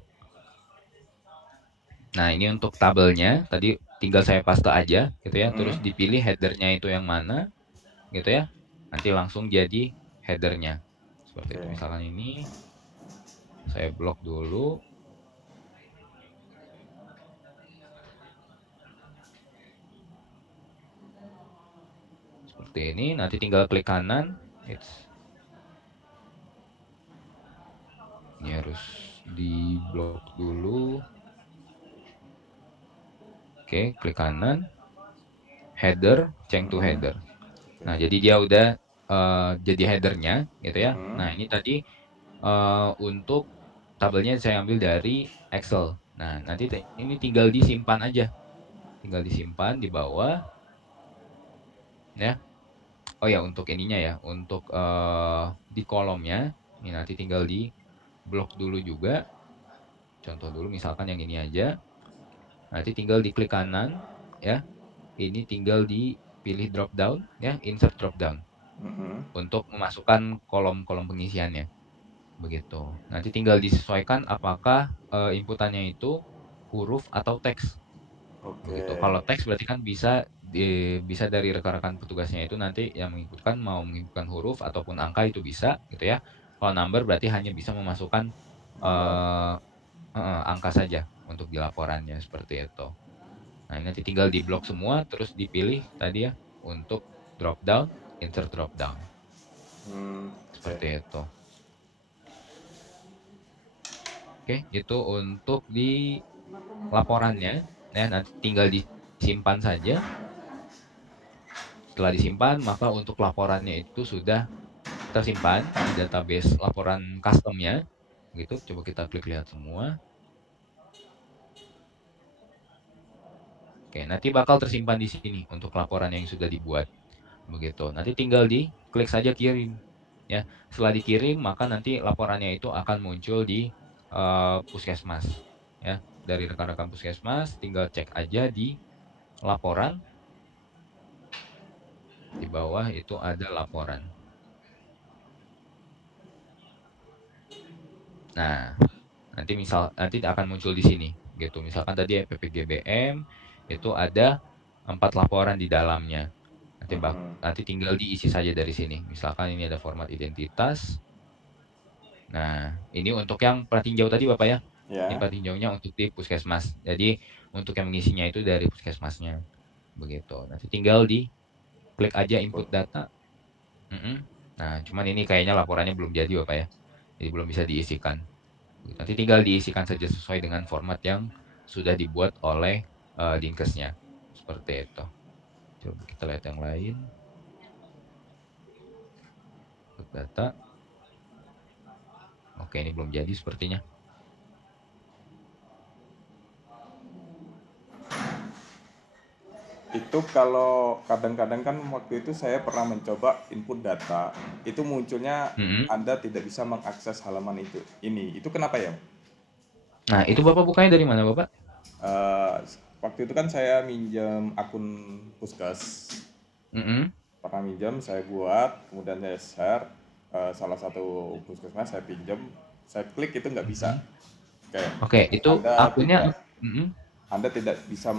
Nah, ini untuk tabelnya. Tadi tinggal saya paste aja gitu ya. Terus Mm-mm. dipilih headernya itu yang mana gitu ya. Nanti langsung jadi headernya. Seperti itu. Oke. Misalkan ini saya blok dulu. Seperti ini. Nanti tinggal klik kanan. Ini harus di blok dulu. Oke, klik kanan. Header, change to Mm-mm. header. Oke. Nah, jadi dia udah jadi headernya gitu ya. Mm-mm. Nah, ini tadi untuk tabelnya saya ambil dari Excel. Nah, nanti ini tinggal disimpan aja. Tinggal disimpan di bawah ya. Oh ya, untuk ininya ya, untuk di kolomnya ini nanti tinggal di blok dulu juga. Contoh dulu misalkan yang ini aja. Nanti tinggal diklik kanan ya. Ini tinggal dipilih drop down ya, insert drop down Mm-mm. untuk memasukkan kolom-kolom pengisiannya. Begitu. Nanti tinggal disesuaikan apakah inputannya itu huruf atau teks. Begitu. Oke. Kalau teks berarti kan bisa dari rekan-rekan petugasnya itu nanti yang menginputkan mau menginputkan huruf ataupun angka itu bisa gitu ya. Kalau number berarti hanya bisa memasukkan Nomor. eh, angka saja untuk di laporannya seperti itu. Nah, ini nanti tinggal di blok semua terus dipilih tadi ya untuk drop down, insert drop down. Oke. Seperti itu. Oke, itu untuk di laporannya. Ya, nanti tinggal disimpan saja. Setelah disimpan, maka untuk laporannya itu sudah tersimpan di database laporan customnya. Gitu, coba kita klik lihat semua. Oke, nanti bakal tersimpan di sini untuk laporan yang sudah dibuat. Begitu. Nanti tinggal diklik saja kirim. Ya, setelah dikirim maka nanti laporannya itu akan muncul di puskesmas. Ya, dari rekan-rekan puskesmas tinggal cek aja di laporan. Di bawah itu ada laporan. Nah, nanti akan muncul di sini gitu. Misalkan tadi PPGBM itu ada 4 laporan di dalamnya. Mm-mm. Nanti tinggal diisi saja dari sini. Misalkan ini ada format identitas. Nah, ini untuk yang plat tinjau tadi Bapak ya. Ini Ya. plat tinjaunya untuk di puskesmas. Jadi untuk yang mengisinya itu dari puskesmasnya. Begitu. Nanti tinggal di klik aja Input. input data. Nah, cuman ini kayaknya laporannya belum jadi Bapak ya. Jadi belum bisa diisikan. Nanti tinggal diisikan saja sesuai dengan format yang sudah dibuat oleh Dinkesnya. Seperti itu. Coba kita lihat yang lain. Data. Oke, ini belum jadi sepertinya. Itu kalau kadang-kadang kan waktu itu saya pernah mencoba input data, itu munculnya Mm-mm. Anda tidak bisa mengakses halaman itu. Itu kenapa ya? Nah, itu Bapak bukanya dari mana, Bapak? Eh, Waktu itu kan saya minjem akun Puskes, Mm-mm. pernah minjem, saya buat, kemudian saya share, salah satu puskesmas saya pinjam, saya klik itu nggak bisa. Mm-mm. Oke, Oke, itu Anda akunnya. tidak Mm-mm. Anda tidak bisa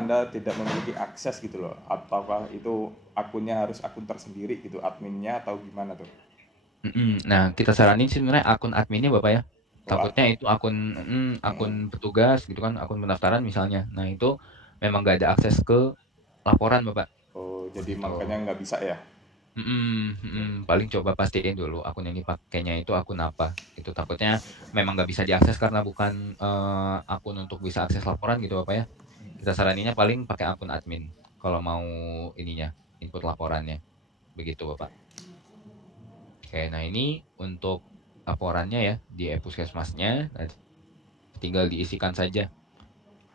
Anda tidak memiliki akses gitu loh, ataukah itu akunnya harus akun tersendiri gitu, adminnya atau gimana tuh? Mm-mm. Nah, kita saranin sih sebenarnya akun adminnya Bapak ya. Oh, Takutnya itu akun akun mm-mm. petugas gitu kan, akun pendaftaran misalnya. Nah, itu memang nggak ada akses ke laporan Bapak. Oh, jadi Begitu. makanya nggak bisa ya? Paling coba pastiin dulu akun yang dipakainya itu akun apa. Itu takutnya memang nggak bisa diakses karena bukan akun untuk bisa akses laporan gitu Bapak ya. Kita saraninnya paling pakai akun admin kalau mau ininya, input laporannya. Begitu Bapak. Oke, nah ini untuk laporannya ya di e-puskesmasnya, nah, tinggal diisikan saja.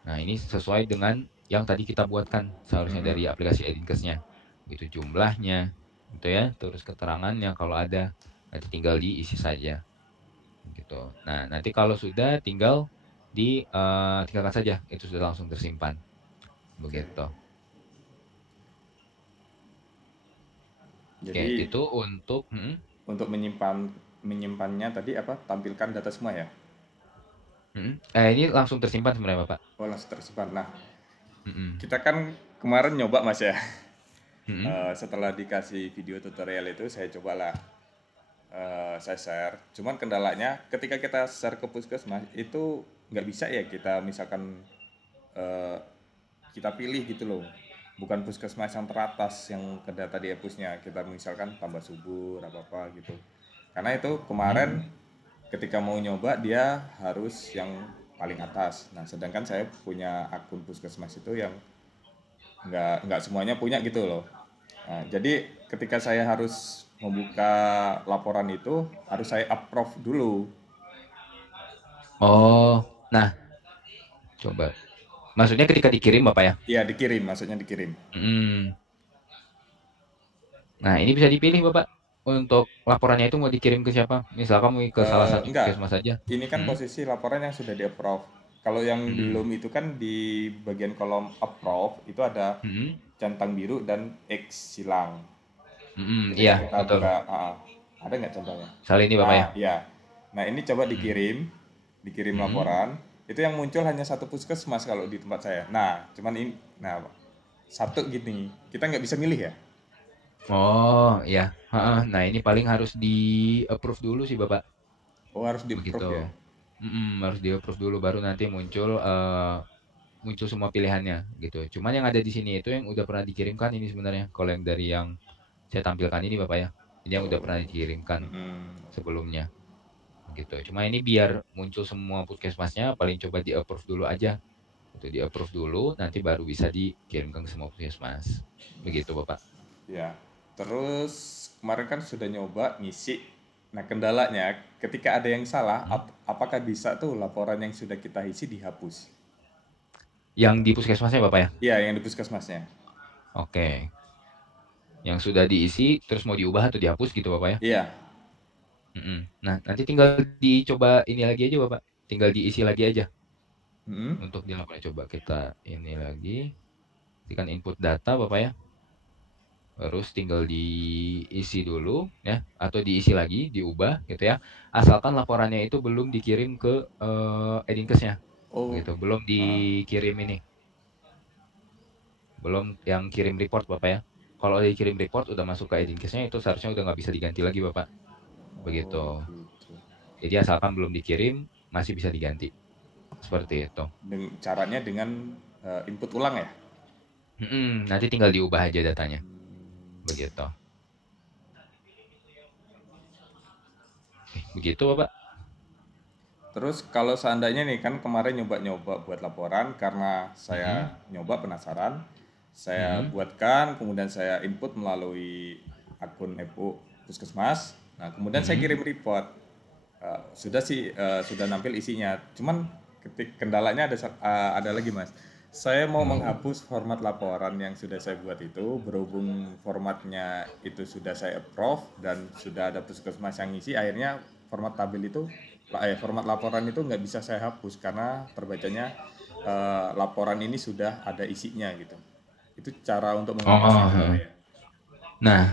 Nah, ini sesuai dengan yang tadi kita buatkan seharusnya dari Mm-mm. aplikasi Edinkesnya. Itu jumlahnya, gitu ya, terus keterangannya kalau ada, nanti tinggal diisi saja, gitu. Nah, nanti kalau sudah tinggal tinggalkan saja, itu sudah langsung tersimpan, Oke. begitu. Oke, Jadi itu untuk untuk menyimpannya tadi apa? Tampilkan data semua ya? ini langsung tersimpan sebenarnya Bapak. Oh, langsung tersimpan. Nah, Mm-mm. kita kan kemarin nyoba Mas ya. Mm-mm. Setelah dikasih video tutorial itu saya cobalah, saya share. Cuman kendalanya ketika kita share ke puskesmas itu nggak bisa ya, kita misalkan eh, kita pilih gitu loh. Bukan puskesmas yang teratas yang ke data di epusnya, kita misalkan tambah subur apa apa gitu. Karena itu Mm. kemarin ketika mau nyoba dia harus yang paling atas. Nah, sedangkan saya punya akun puskesmas itu yang nggak semuanya punya gitu loh. Nah, jadi ketika saya harus membuka laporan itu harus saya approve dulu. Oh, nah coba. Maksudnya ketika dikirim Bapak ya? Iya, dikirim, maksudnya dikirim. Mm. Nah, ini bisa dipilih Bapak. Untuk laporannya itu mau dikirim ke siapa? Misalkan mau ke salah satu Enggak, puskesmas saja. ini kan Mm. posisi laporan yang sudah di approve. Kalau yang Mm. belum itu kan di bagian kolom approve itu ada Mm. centang biru dan X silang. Ketika Iya, kita betul. buka, ada nggak contohnya? Soal ini Bapak ya. Nah, iya. Nah, ini coba Mm. dikirim Mm. laporan. Itu yang muncul hanya satu puskesmas kalau di tempat saya. Nah, cuman ini, nah satu gini, kita nggak bisa milih ya. Oh, ya. Heeh. Nah, ini paling harus di approve dulu sih Bapak. Oh, harus di Begitu. approve ya. Harus di approve dulu baru nanti muncul semua pilihannya gitu. Cuman yang ada di sini itu yang udah pernah dikirimkan ini sebenarnya. Kalau yang dari yang saya tampilkan ini Bapak ya. Ini yang udah Oh, pernah dikirimkan mm-mm. sebelumnya gitu. Cuma ini biar muncul semua puskesmasnya paling coba di approve dulu aja. Itu di approve dulu nanti baru bisa dikirimkan ke semua puskesmas. Begitu Bapak. Ya. Terus kemarin kan sudah nyoba ngisi. Nah, kendalanya ketika ada yang salah, Hmm. apakah bisa tuh laporan yang sudah kita isi dihapus? Yang di puskesmasnya Bapak ya. Iya, yang di puskesmasnya. Oke. Yang sudah diisi terus mau diubah atau dihapus gitu Bapak ya. Iya. Nah, nanti tinggal dicoba ini lagi aja Bapak. Tinggal diisi lagi aja. Mm-mm. Untuk di laporan coba kita ini lagi. Kan input data Bapak ya. Terus tinggal diisi dulu ya atau diisi lagi, diubah gitu ya. Asalkan laporannya itu belum dikirim ke Edinkesnya. Oh, Begitu. Belum ah, dikirim ini. Belum yang kirim report Bapak ya. Kalau dikirim report udah masuk ke Edinkesnya itu seharusnya udah nggak bisa diganti lagi Bapak. Begitu. oh gitu. Jadi asalkan belum dikirim masih bisa diganti. Seperti itu. Caranya dengan input ulang ya. Nanti tinggal diubah aja datanya. Begitu. Begitu Bapak. Terus kalau seandainya nih kan kemarin nyoba-nyoba buat laporan karena Mhm, saya nyoba penasaran, saya mhm, buatkan, kemudian saya input melalui akun FU Puskesmas. Nah, kemudian saya mhm. kirim report. Sudah sih sudah nampil isinya. Cuman kendalanya ada lagi, Mas. Saya mau Oh, menghapus format laporan yang sudah saya buat itu berhubung formatnya itu sudah saya approve dan sudah ada puskesmas yang ngisi, akhirnya format tabel itu format laporan itu nggak bisa saya hapus karena terbacanya laporan ini sudah ada isinya gitu. Itu cara untuk mengatasi oh, kendala heeh. ya. Nah,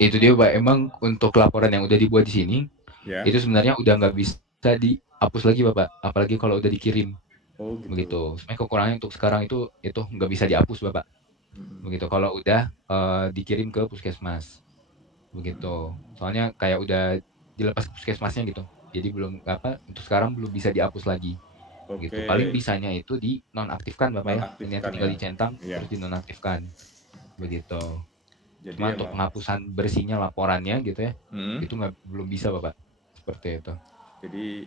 itu dia Pak. Emang untuk laporan yang udah dibuat di sini, Ya. itu sebenarnya udah nggak bisa dihapus lagi Bapak. Apalagi kalau udah dikirim. Oh gitu. Begitu. Sebenarnya kekurangannya untuk sekarang itu nggak bisa dihapus Bapak. Begitu. Kalau udah dikirim ke puskesmas. Begitu. Soalnya kayak udah dilepas ke puskesmasnya gitu. Jadi belum apa untuk sekarang belum bisa dihapus lagi. Gitu. Oke. Paling bisanya itu dinonaktifkan Bapak ya. Ini nanti Nonaktifkan tinggal ya. dicentang Iya. terus dinonaktifkan. Begitu. Jadi Cuma untuk emang. penghapusan bersihnya laporannya gitu ya, Hmm. itu nggak belum bisa Bapak. Seperti itu. Jadi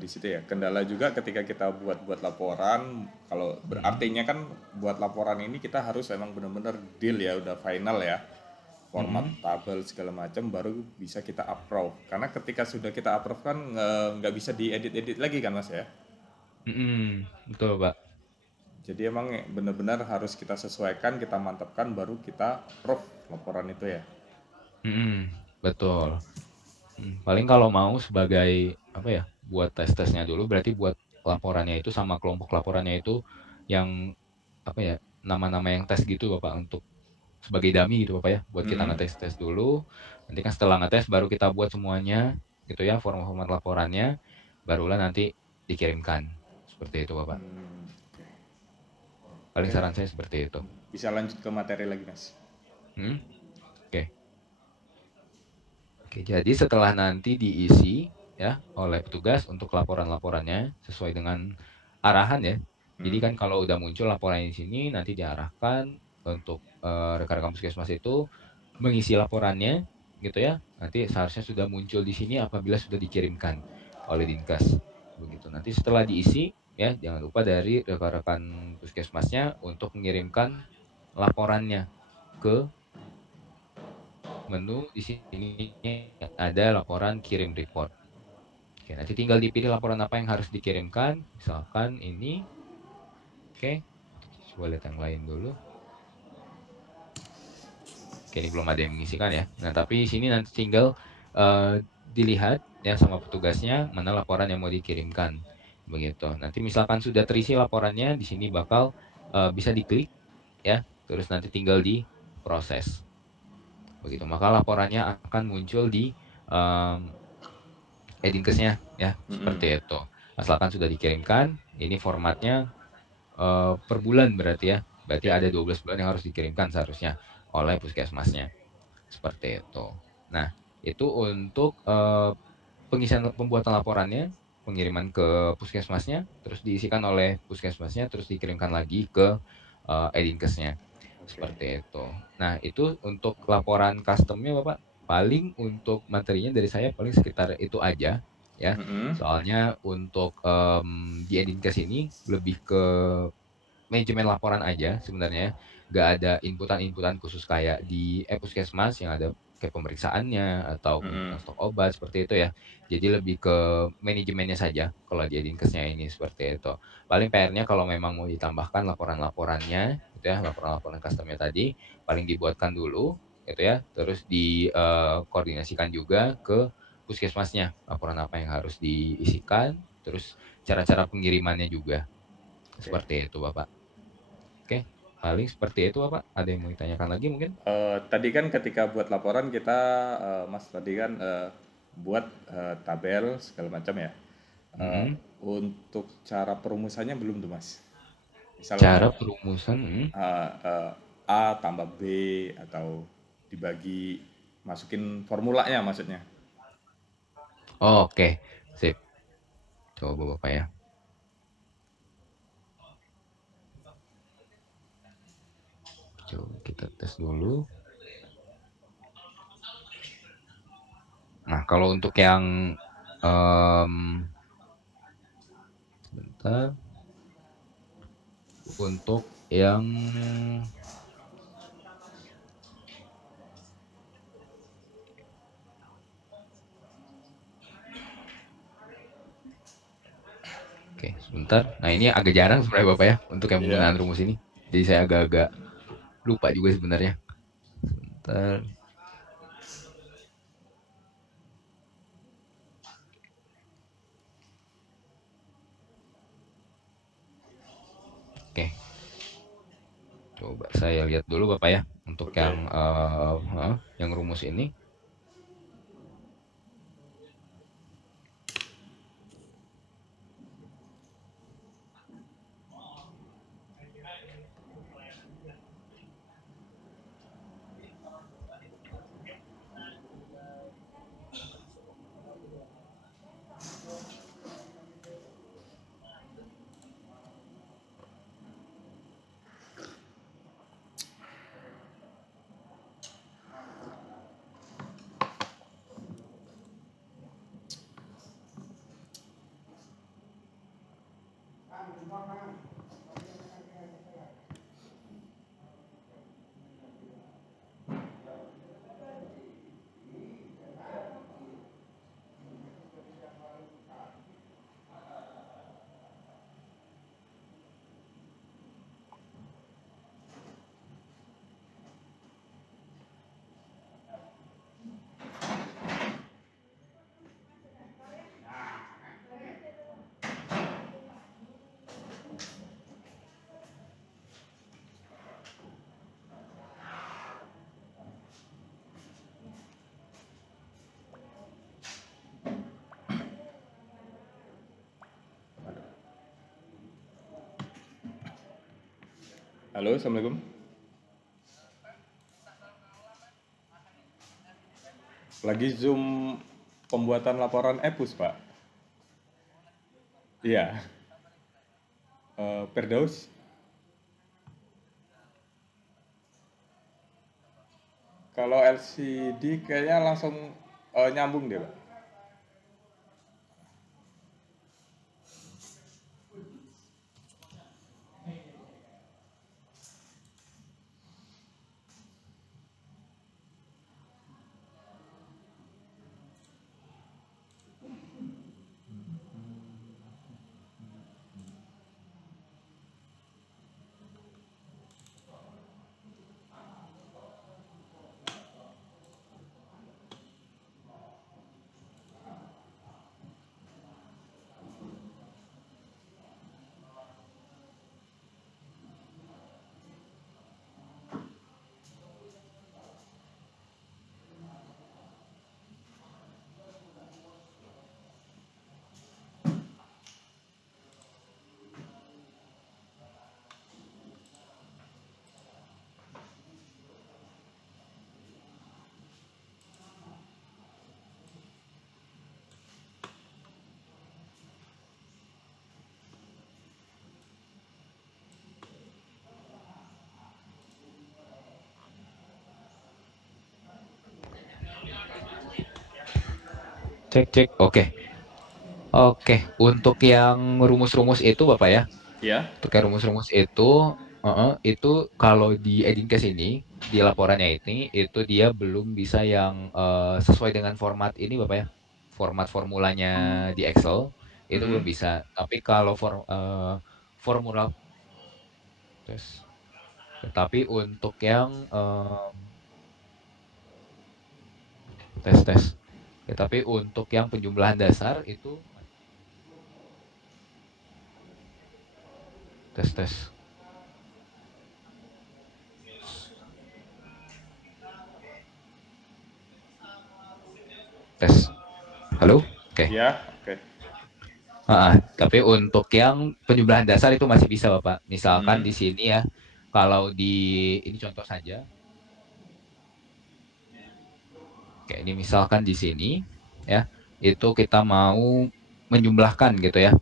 di situ ya kendala juga ketika kita buat laporan kalau Mhm, berartinya kan buat laporan ini kita harus emang benar-benar deal ya udah final ya format mhm, tabel segala macam baru bisa kita approve karena ketika sudah kita approve kan nggak bisa diedit-edit lagi kan mas ya. mhm, betul Pak. Jadi emang benar-benar harus kita sesuaikan kita mantapkan baru kita approve laporan itu ya. Mhm, betul. Paling kalau mau sebagai apa ya, buat tes-tesnya dulu berarti buat laporannya itu sama kelompok laporannya itu yang apa ya, nama-nama yang tes gitu Bapak untuk sebagai dummy gitu Bapak ya, buat kita Hmm. ngetes-tes dulu. Nanti kan setelah ngetes baru kita buat semuanya gitu ya, format-format laporannya, barulah nanti dikirimkan. Seperti itu Bapak. Hmm. Paling Oke saran saya seperti itu. bisa lanjut ke materi lagi mas. Hmm, oke. Oke, jadi setelah nanti diisi ya oleh petugas untuk laporan-laporannya sesuai dengan arahan ya. Jadi Hmm. kan kalau udah muncul laporan di sini nanti diarahkan untuk rekan-rekan puskesmas itu mengisi laporannya gitu ya. Nanti seharusnya sudah muncul di sini apabila sudah dikirimkan oleh Dinkes. Begitu. Nanti setelah diisi ya jangan lupa dari rekan-rekan puskesmasnya untuk mengirimkan laporannya ke menu di sini ada laporan kirim report. Oke, nanti tinggal dipilih laporan apa yang harus dikirimkan. Misalkan ini, oke, coba lihat yang lain dulu. Oke, ini belum ada yang mengisikan ya. Nah, tapi di sini nanti tinggal dilihat ya sama petugasnya mana laporan yang mau dikirimkan. Begitu. Nanti misalkan sudah terisi laporannya, di sini bakal bisa diklik ya, terus nanti tinggal diproses. Begitu. Maka laporannya akan muncul di um, Edinkesnya ya, Hmm. seperti itu. Asalkan sudah dikirimkan, ini formatnya per bulan berarti ya. Berarti Ya. ada 12 bulan yang harus dikirimkan seharusnya oleh puskesmasnya. Seperti itu. Nah, itu untuk pengisian pembuatan laporannya, pengiriman ke puskesmasnya, terus diisikan oleh puskesmasnya, terus dikirimkan lagi ke Edinkesnya. Oke. Seperti itu. Nah, itu untuk laporan customnya Bapak. Paling untuk materinya dari saya paling sekitar itu aja ya. Hmm. Soalnya untuk di Edinkes ini lebih ke manajemen laporan aja sebenarnya. Nggak ada inputan-inputan khusus kayak di puskesmas yang ada kayak pemeriksaannya atau Hmm. pengurusan stok obat seperti itu ya. Jadi lebih ke manajemennya saja kalau di Edinkesnya ini seperti itu. Paling PR-nya kalau memang mau ditambahkan laporan-laporannya gitu ya, laporan-laporan customnya tadi paling dibuatkan dulu gitu ya. Terus dikoordinasikan juga ke puskesmasnya laporan apa yang harus diisikan, terus cara-cara pengirimannya juga. Oke. Seperti itu, Bapak. Oke, paling seperti itu, Bapak. Ada yang mau ditanyakan lagi mungkin? Tadi kan ketika buat laporan kita, Mas tadi kan buat tabel segala macam ya. Eh, Mhm. untuk cara perumusannya belum tuh Mas. Misal Cara perumusan, eh, eh, A tambah B atau dibagi masukin formulanya maksudnya. Oh, oke, sip. Coba Bapak ya. Coba kita tes dulu. Nah, kalau untuk yang Em, Bentar. Untuk yang oke, sebentar. Nah, ini agak jarang sebenarnya Bapak ya untuk yang Iya. penggunaan rumus ini. Jadi saya agak-agak lupa juga sebenarnya. Bentar. Oke, coba saya lihat dulu Bapak ya untuk Oke. yang rumus ini. Halo, assalamualaikum. Lagi zoom pembuatan laporan EPUS, Pak. Iya. Firdaus. Kalau LCD kayaknya langsung nyambung deh, Pak. Cek cek. Oke. Oke, untuk yang rumus-rumus itu Bapak ya. Iya. Untuk yang rumus-rumus itu kalau di Edincast ini di laporannya ini itu dia belum bisa yang sesuai dengan format ini Bapak ya. Format formulanya di Excel itu belum Mhm. bisa. Tapi kalau formula tes, tetapi untuk yang tes tes, tetapi untuk yang penjumlahan dasar itu tes tes tes. Halo, oke. Iya, oke. Tapi untuk yang penjumlahan dasar itu masih bisa Bapak. Misalkan Mhm. di sini ya, kalau di ini contoh saja, kayak ini misalkan di sini ya, itu kita mau menjumlahkan gitu ya.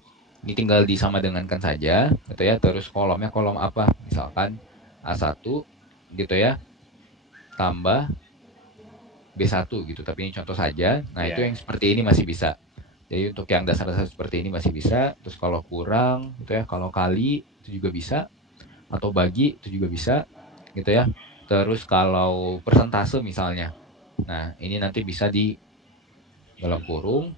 Ini tinggal disama dengankan saja gitu ya. Terus kolomnya kolom apa? Misalkan A1 gitu ya, tambah B1 gitu. Tapi ini contoh saja. Nah, itu Iya. yang seperti ini masih bisa. Jadi untuk yang dasar-dasar seperti ini masih bisa. Terus kalau kurang gitu ya, kalau kali itu juga bisa, atau bagi itu juga bisa gitu ya. Terus kalau persentase misalnya, nah ini nanti bisa di dalam kurung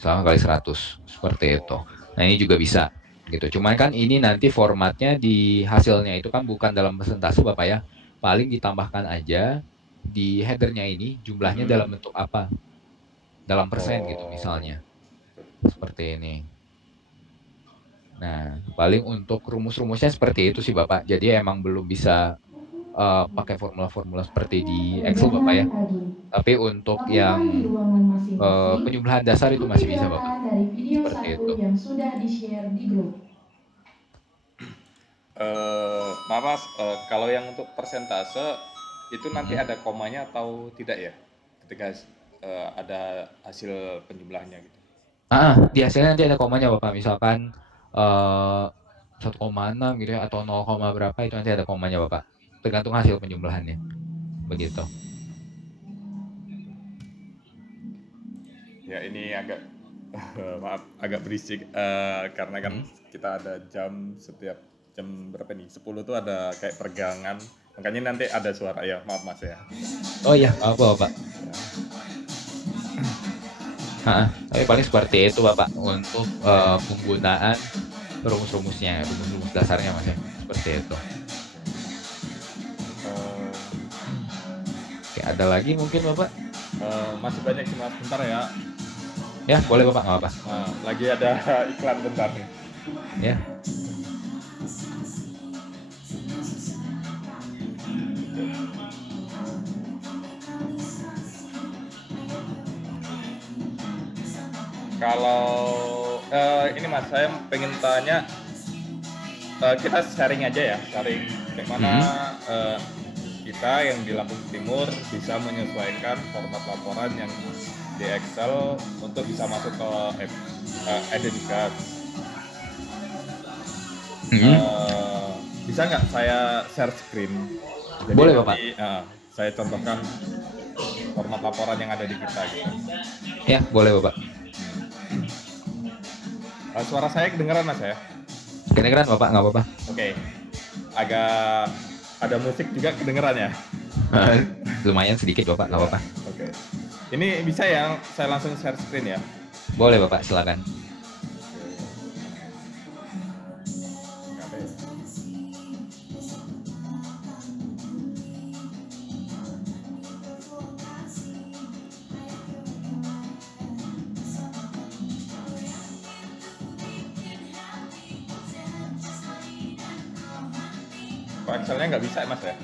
sama kali 100 seperti itu. Nah ini juga bisa gitu. Cuman kan ini nanti formatnya di hasilnya itu kan bukan dalam persentase Bapak ya. Paling ditambahkan aja di headernya ini jumlahnya dalam bentuk apa? Dalam persen gitu Oh, misalnya. Seperti ini. Nah, paling untuk rumus-rumusnya seperti itu sih Bapak. Jadi emang belum bisa pakai formula-formula seperti di Excel Bapak ya. Tapi untuk yang Lakukan di ruangan masing-masing. penyumlahan dasar itu Ikuti masih bisa Bapak. arahan dari video Seperti 1 itu. yang sudah di-share di grup. maaf Mas, kalau yang untuk persentase itu nanti Mhm. ada komanya atau tidak ya? Ketika ada hasil penjumlahannya gitu. Di hasilnya nanti ada komanya Bapak. Misalkan 1,6 gitu ya atau 0, berapa itu nanti ada komanya Bapak. Tergantung hasil penjumlahannya. Begitu. Ya ini agak maaf agak berisik karena kan Mhm. kita ada jam setiap jam berapa nih? 10 tuh ada kayak peregangan. Makanya nanti ada suara ya, maaf Mas ya. Oh iya, apa Bapak? Tapi paling seperti itu Bapak untuk penggunaan rumus-rumusnya, rumus-rumus dasarnya Mas ya. Seperti itu. Eh, Oke, ada lagi mungkin Bapak? masih banyak sih Mas, bentar ya. Ya, boleh Bapak, nggak apa-apa. Nah, lagi ada iklan bentar nih. Ya. Kalau ini Mas, saya pengen tanya, kita sharing aja ya, sharing bagaimana kita yang di Lampung Timur bisa menyesuaikan format laporan yang di Excel untuk bisa masuk ke Identitas. Bisa nggak saya share screen? Jadi Boleh, nanti Bapak. saya contohkan format laporan yang ada di kita gitu. Ya, boleh Bapak. Suara saya kedengeran Mas ya? Kedengeran Bapak, nggak apa-apa. Oke. Agak ada musik juga kedengeran ya? Lumayan sedikit Bapak, nggak apa-apa. Oke. Ini bisa ya saya langsung share screen ya? Boleh Bapak, silakan. Nggak ada ya? Kok Excelnya nggak bisa ya Mas ya?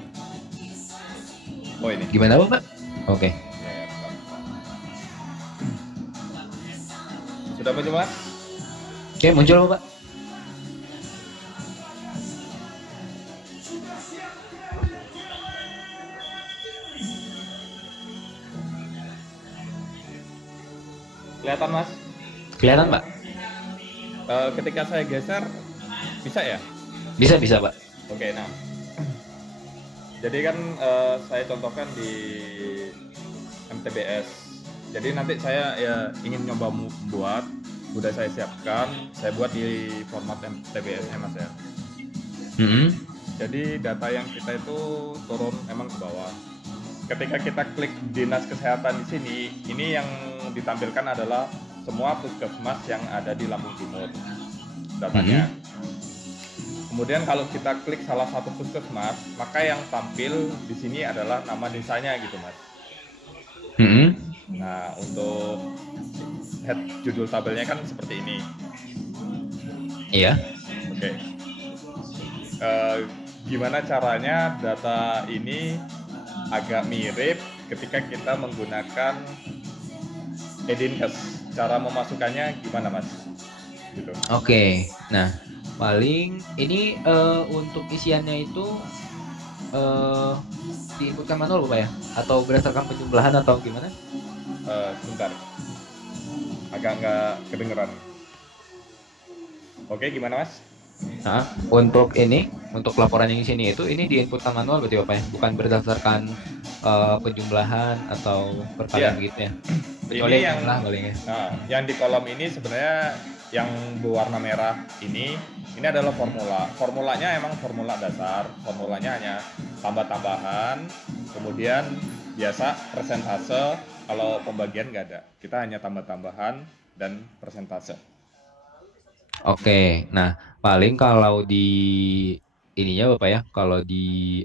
Oh ini. Gimana Bapak? Oke. Ya, bentar. Sudah muncul Mas? Oke, muncul Bapak. Kelihatan Mas? Kelihatan Pak? Ketika saya geser bisa ya? Bisa Pak. Oke, nah. Jadi kan saya contohkan di MTBS. Jadi nanti saya ya ingin nyoba membuat, udah saya siapkan, saya buat di format MTBS-nya Mas ya. Jadi data yang kita itu turun emang ke bawah. Ketika kita klik dinas kesehatan di sini, ini yang ditampilkan adalah semua puskesmas yang ada di Lampung Timur datanya. Kemudian kalau kita klik salah satu puskesmas, maka yang tampil di sini adalah nama desanya gitu Mas. Nah untuk head judul tabelnya kan seperti ini. Iya. Oke. Gimana caranya data ini agak mirip ketika kita menggunakan Edinkes? Cara memasukkannya gimana Mas? Gitu. Oke. Nah, paling ini untuk isiannya itu diinputkan manual Bapak ya? Atau berdasarkan penjumlahan atau gimana? Sebentar. Agak nggak kedengeran. Oke, gimana Mas? Nah, untuk ini, untuk laporan yang di sini itu ini diinputkan manual berarti Bapak ya? Bukan berdasarkan penjumlahan atau Iya, perkalian begitu ya? Kecuali ini yang yang jumlah paling ya? yang di kolom ini sebenarnya yang berwarna merah ini adalah Mhm. formula. Formulanya emang formula dasar. Formulanya hanya tambah-tambahan, kemudian biasa persentase. Kalau pembagian nggak ada. Kita hanya tambah-tambahan dan persentase. Oke, nah paling kalau di ininya Bapak ya, kalau di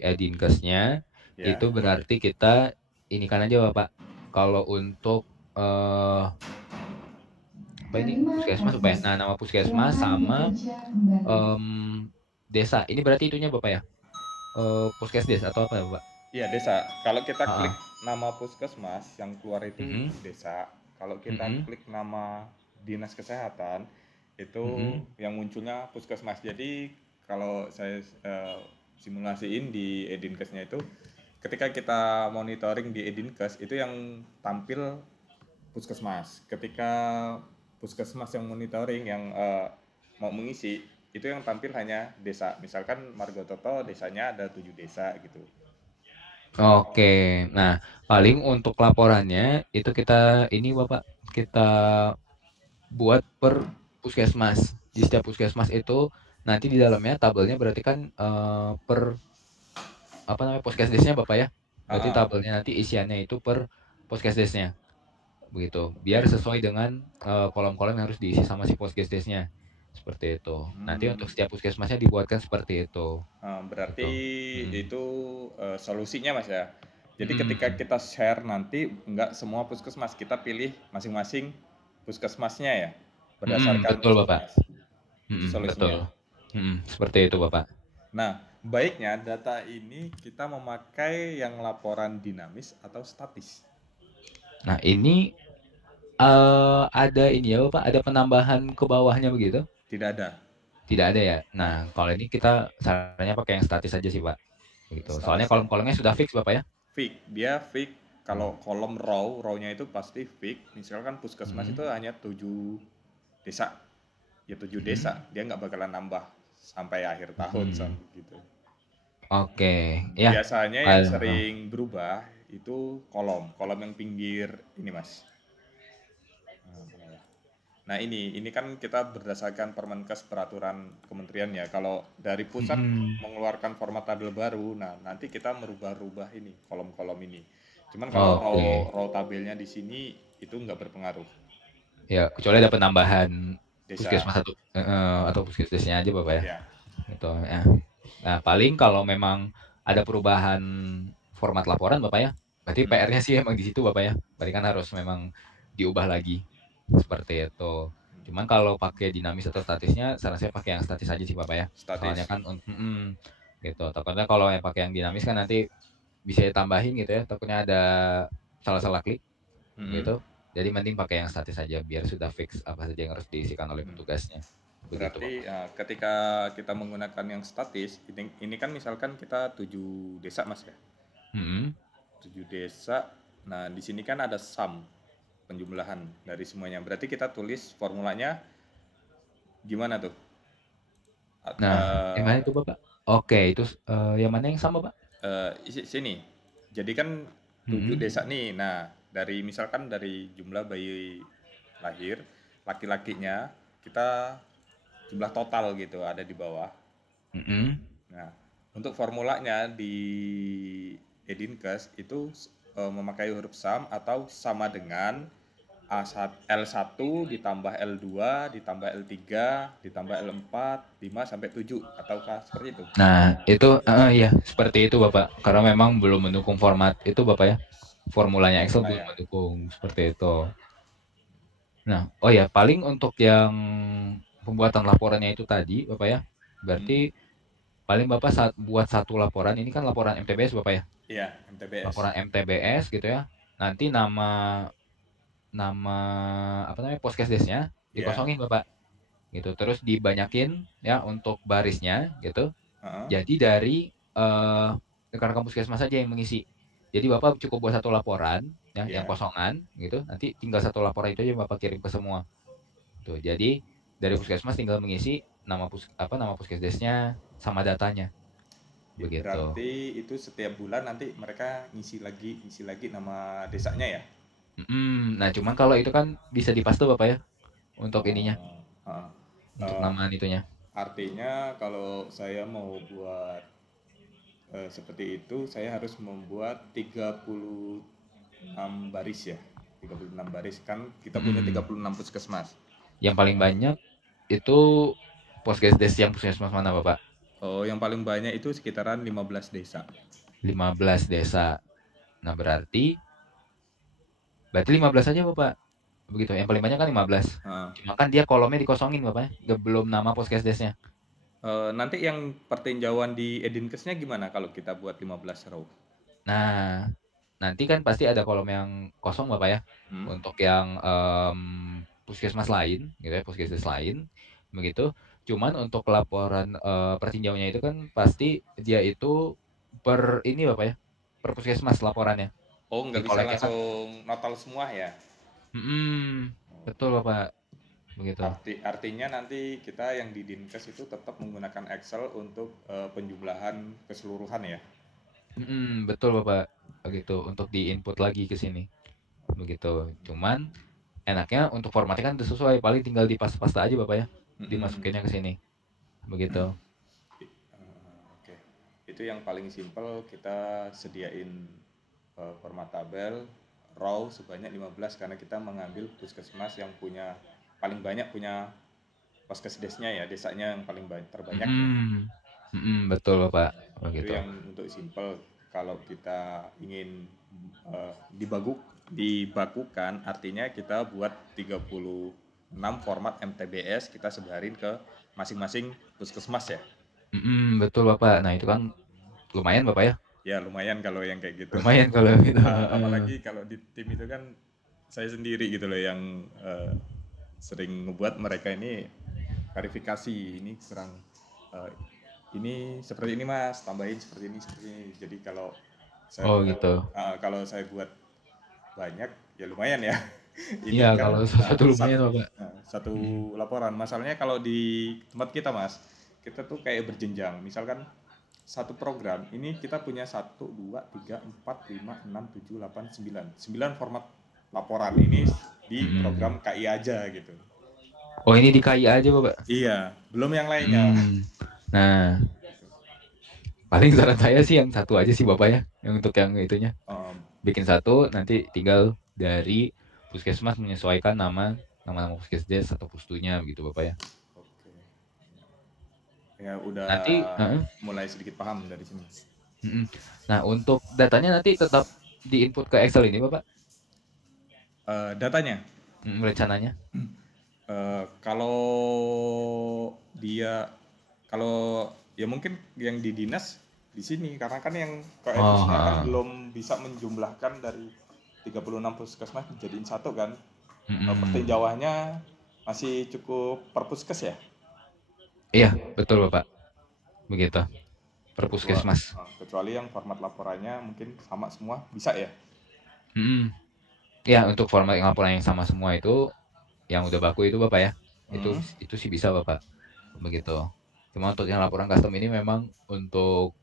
Edinkesnya itu Ya. berarti kita ini kan aja Bapak. Kalau untuk eh apa ini Terima puskesmas Bapak ya. kasih. Nah, nama puskesmas Silakan sama bekerja kembali. em, desa. Ini berarti itunya Bapak ya. Puskesdes atau apa ya Bapak? Iya, desa. Kalau kita klik Heeh. nama puskesmas, yang keluar itu Mhm. desa. Kalau kita Mhm. klik nama dinas kesehatan, itu Mhm. yang munculnya puskesmas. Jadi kalau saya simulasiin di Edinkesnya itu, ketika kita monitoring di Edinkes, itu yang tampil puskesmas. Ketika puskesmas yang monitoring, yang mau mengisi, itu yang tampil hanya desa. Misalkan Margototo desanya ada 7 desa gitu. Oke. Nah, paling untuk laporannya itu kita ini Bapak, kita buat per puskesmas. Di setiap puskesmas itu nanti di dalamnya tabelnya berarti kan per apa namanya puskesdesnya Bapak ya. Ah, Berarti ah. tabelnya nanti isiannya itu per puskesdesnya begitu. Biar Oke. sesuai dengan kolom-kolom yang harus diisi sama si puskesdesnya. Seperti itu. Nanti untuk Hmm, setiap puskesmasnya dibuatkan seperti itu. berarti Gitu. Mm-mm. itu solusinya Mas ya. Jadi ketika Mm-mm. kita share nanti nggak semua puskesmas, kita pilih masing-masing puskesmasnya ya, Mm-mm, berdasarkan betul Bapak. puskesmas. Itu Mm-mm, solusinya. betul. Mm-mm, seperti itu Bapak. Nah, baiknya data ini kita memakai yang laporan dinamis atau statis. Nah, ini ada ini ya Bapak, ada penambahan ke bawahnya begitu? Tidak ada. Tidak ada ya? Nah, Nah, kalau ini kita sarannya pakai yang statis aja sih Pak. Gitu. Soalnya statis ya. kolom-kolomnya sudah fix Bapak ya? Fix, dia fix. Kalau kolom row-nya itu pasti fix. Misalkan puskesmas itu Mhm. hanya 7 desa, ya 7 Mhm. desa, dia nggak bakalan nambah sampai akhir tahun Mhm. gitu. Oke, ya. Biasanya yang Heeh. sering berubah itu kolom yang pinggir ini Mas. Nah ini kan kita berdasarkan Permenkes peraturan kementerian ya. Kalau dari pusat Mhm. mengeluarkan format tabel baru, nah nanti kita merubah-rubah ini kolom-kolom ini. Cuman kalau Oke. row tabelnya di sini itu nggak berpengaruh. Ya, kecuali ada penambahan Desa, puskesmas atau puskesdesnya aja Bapak ya. ya. Gitu ya. Nah, paling kalau memang ada perubahan format laporan Bapak ya, berarti Hmm. PR-nya sih emang di situ Bapak ya. Berarti kan harus memang diubah lagi. Seperti itu. Cuman kalau pakai dinamis atau statisnya, saran saya pakai yang statis aja sih Bapak ya. Soalnya Statis. kan gitu. Takutnya kalau yang pakai yang dinamis kan nanti bisa ditambahin gitu ya. Takutnya ada salah-salah klik Mm-mm. gitu. Jadi mending pakai yang statis aja biar sudah fix apa saja yang harus diisikan oleh Hmm. petugasnya. Begitu Berarti Bapak. ketika kita menggunakan yang statis, ini kan misalkan kita 7 desa Mas ya. Mm-mm. 7 desa. Nah, di sini kan ada sum penjumlahan dari semuanya. Berarti kita tulis formulanya gimana tuh? Nah, yang mana Eh, itu Bapak? Oke, itu yang mana yang sama Pak? sini. Jadi kan 7 Mm-mm. desa nih. Nah, dari misalkan dari jumlah bayi lahir, laki-lakinya kita jumlah total gitu ada di bawah. Mm-mm. Nah, untuk formulanya di Edinkes itu memakai huruf sum atau sama dengan L1 ditambah L2 ditambah L3 ditambah L4 5 sampai 7 ataukah seperti itu? Nah, itu ya seperti itu Bapak. Karena memang belum mendukung format itu Bapak ya. Formulanya Excel Formula belum ya. mendukung seperti itu. Nah, oh ya, paling untuk yang pembuatan laporannya itu tadi Bapak ya. Hmm. Berarti paling Bapak saat buat satu laporan, ini kan laporan MTBS Bapak ya. Iya, MTBS. Laporan MTBS gitu ya. Nanti nama nama apa namanya puskesdesnya Ya. dikosongin Bapak gitu. Terus dibanyakin ya untuk barisnya gitu. Heeh. Jadi dari rekan-rekan puskesmas saja yang mengisi. Jadi Bapak cukup buat satu laporan ya yang Ya. kosongan gitu. Nanti tinggal satu laporan itu aja yang Bapak kirim ke semua. Tuh. Jadi dari puskesmas tinggal mengisi nama puskesdesnya sama datanya begitu. Berarti itu setiap bulan nanti mereka ngisi lagi nama desanya ya. Nah, cuman kalau itu kan bisa dipaste Bapak ya, untuk ininya, Oh, heeh. untuk Eh, namaan itunya. artinya kalau saya mau buat seperti itu, saya harus membuat 36 baris ya. 36 baris kan kita punya Mhm. 36 puskesmas. Yang paling banyak itu Poskesdes yang puskesmas mana Bapak? Oh, yang paling banyak itu sekitaran 15 desa. 15 desa. Nah, berarti 15 aja Bapak. Begitu. Yang paling banyak kan 15. Heeh. Cuma kan dia kolomnya dikosongin Bapak ya. Belum nama Poskesdesnya. Nanti yang pertinjauan di Edinkesnya gimana kalau kita buat 15 row? Nah, nanti kan pasti ada kolom yang kosong Bapak ya. Hmm? Untuk yang puskesmas lain, gitu ya, puskesdes lain, begitu. Cuman untuk laporan pertinjauannya itu kan pasti dia itu per ini Bapak ya, per puskesmas laporannya. Oh, Di nggak bisa koleknya kan, langsung notal semua ya? betul Bapak, begitu. Artinya nanti kita yang di Dinkes itu tetap menggunakan Excel untuk penjumlahan keseluruhan ya? Betul Bapak, begitu. Untuk di input lagi ke sini, begitu. Cuman enaknya untuk formatnya kan udah sesuai, paling tinggal dipas-pas aja Bapak ya, Mm-mm. dimasukinnya ke sini, begitu. Oke, itu yang paling simpel kita sediain format tabel raw sebanyak 15 karena kita mengambil puskesmas yang punya paling banyak punya puskesdesnya ya, desanya yang paling terbanyak ya. Betul Bapak, Itu begitu. yang untuk simple. Kalau kita ingin dibakukan artinya kita buat 36 format MTBS kita sebarin ke masing-masing puskesmas ya. Betul Bapak. Nah itu kan lumayan Bapak ya, Ya lumayan kalau yang kayak gitu. lumayan kalau gitu. Apalagi kalau di tim itu kan saya sendiri gitu loh yang sering ngebuat mereka ini verifikasi ini kurang eh, ini seperti ini mas tambahin seperti ini jadi kalau saya Oh buat gitu. kalau saya buat banyak ya lumayan ya. Iya Ini kan kalau satu lumayan Bapak. satu Mm. laporan masalahnya kalau di tempat kita mas kita tuh kayak berjenjang misalkan satu program ini kita punya 1 2 3 4 5 6 7 8 9 format laporan ini di Mm-mm. program KI aja gitu. Oh ini di KI aja Bapak. Iya belum yang lainnya. Hmm. Nah paling saran saya sih yang satu aja sih Bapak ya, yang untuk yang itunya. Um, Bikin satu, nanti tinggal dari puskesmas menyesuaikan nama-nama puskesdes atau pustunya begitu Bapak ya. Oke. Ya udah Nanti, mulai sedikit paham dari sini. nah untuk datanya nanti tetap diinput ke Excel ini Bapak, Datanya, rencananya. kalau dia kalau ya mungkin yang di dinas di sini karena kan yang ke Oh, Epusnya kan belum bisa menjumlahkan dari 36 puskesmas dijadiin satu kan. Pertinjauannya masih cukup per puskes ya. Iya betul Bapak, begitu. Per Kecuali, puskesmas. kecuali yang format laporannya mungkin sama semua bisa ya. Mm-mm. Ya untuk format laporan yang sama semua itu, yang udah baku itu Bapak ya, itu Hmm. itu sih bisa Bapak, begitu. Cuma untuk yang laporan custom ini memang untuk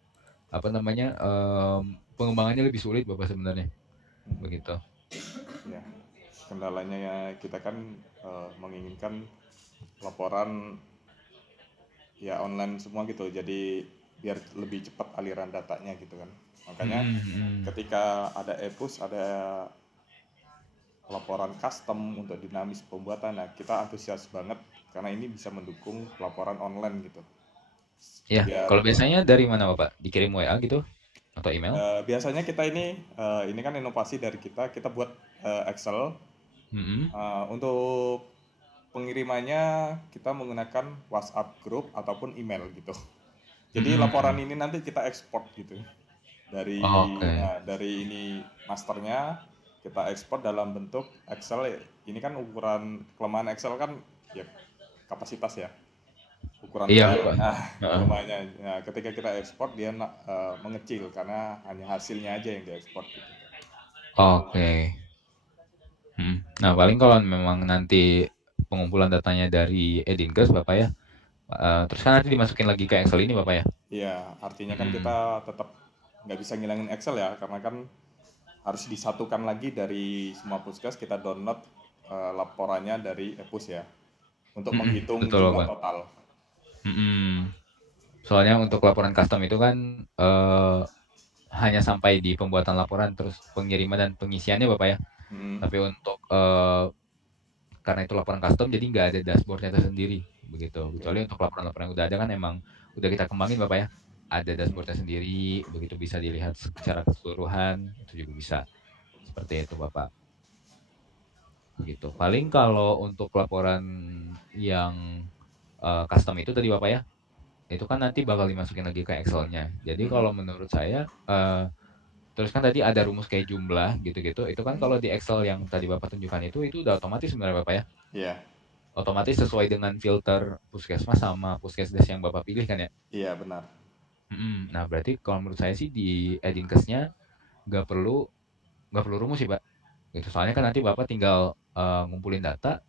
apa namanya pengembangannya lebih sulit Bapak sebenarnya, begitu. Ya, kendalanya ya kita kan menginginkan laporan ya online semua gitu jadi biar lebih cepat aliran datanya gitu kan makanya Mm-mm, mm-mm. ketika ada epus ada laporan custom untuk dinamis pembuatan nah kita antusias banget karena ini bisa mendukung laporan online gitu Ya biar kalau biasanya dari mana Bapak, dikirim WA gitu atau email? biasanya kita ini kan inovasi dari kita buat Excel Mm-mm. untuk pengirimannya kita menggunakan WhatsApp group ataupun email gitu. Jadi laporan Mm-mm. ini nanti kita ekspor gitu. Oke. Dari ini masternya kita ekspor dalam bentuk Excel. Ini kan ukuran kelemahan Excel kan ya kapasitas ya. Ukuran Iya file. Bapak. Nah, Heeh. kelemahannya. Nah, ketika kita ekspor dia mengecil karena hanya hasilnya aja yang diekspor gitu. Oke. Nah paling kalau memang nanti pengumpulan datanya dari Edinkes Bapak ya, terus kan nanti dimasukin lagi ke Excel ini Bapak ya. Iya, artinya kan Mm-mm. kita tetap nggak bisa ngilangin Excel ya, karena kan harus disatukan lagi dari semua puskes, kita download laporannya dari Epus ya, untuk Mm-mm, menghitung betul jumlah Bapak. total. Mm-mm. Soalnya untuk laporan custom itu kan hanya sampai di pembuatan laporan terus pengiriman dan pengisiannya Bapak ya. Hmm, Tapi untuk karena itu laporan custom jadi nggak ada dashboardnya tersendiri begitu. oke. Kecuali untuk laporan-laporan yang udah ada kan emang udah kita kembangin Bapak ya. Ada Hmm. dashboardnya sendiri, begitu bisa dilihat secara keseluruhan, itu juga bisa. Seperti itu Bapak. Gitu. Paling kalau untuk laporan yang custom itu tadi Bapak ya, itu kan nanti bakal dimasukin lagi ke Excel-nya. Jadi Hmm. kalau menurut saya terus kan tadi ada rumus kayak jumlah gitu-gitu. Itu kan Hmm. kalau di Excel yang tadi Bapak tunjukkan itu udah otomatis sebenarnya Bapak ya. Iya, Otomatis sesuai dengan filter puskesmas sama puskesdes yang Bapak pilih kan ya. iya benar. Nah, berarti kalau menurut saya sih di Edinkesnya nggak perlu nggak perlu rumus sih, Pak. Gitu. Soalnya kan nanti Bapak tinggal ngumpulin data,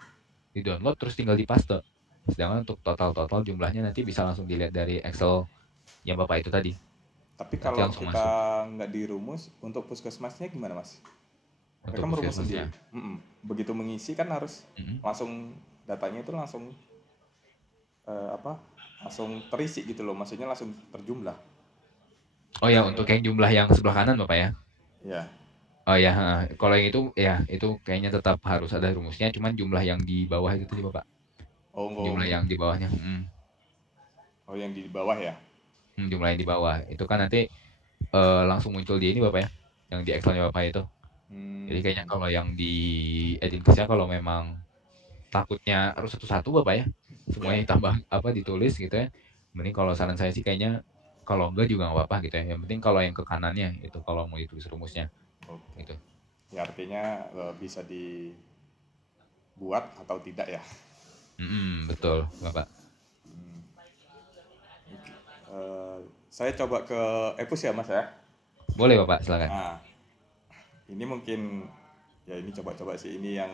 di-download terus tinggal dipaste. Sedangkan untuk total-total jumlahnya nanti bisa langsung dilihat dari Excel yang Bapak itu tadi. Tapi Nanti kalau langsung kita masuk nggak dirumus, untuk puskesmasnya gimana mas? Mereka untuk merumus puskesmasnya. sendiri. Begitu mengisi kan harus Mm-mm. langsung, datanya itu langsung apa? Langsung terisi gitu loh. Maksudnya langsung terjumlah. Oh ya, untuk yang jumlah yang sebelah kanan Bapak ya. Ya. Oh ya, kalau yang itu ya itu kayaknya tetap harus ada rumusnya, cuman jumlah yang di bawah itu tadi Bapak. Oh, Jumlah yang di bawahnya. oh yang di bawah ya. Jumlah yang di bawah. Itu kan nanti langsung muncul di ini Bapak ya. Yang di Excelnya Bapak itu. Jadi Hmm. kayaknya kalau yang di Edinkesnya kalau memang takutnya harus satu-satu Bapak ya. Ya. Semuanya ditambah apa ditulis gitu ya. Mending kalau saran saya sih kayaknya kalau enggak juga nggak apa-apa gitu ya. Yang penting kalau yang ke kanannya itu kalau mau ditulis rumusnya Oke. gitu. Ya artinya bisa dibuat atau tidak ya. Betul Bapak. Eh, saya coba ke Epus ya mas ya. Boleh Bapak, silakan. Nah, ini mungkin ya ini coba-coba sih, ini yang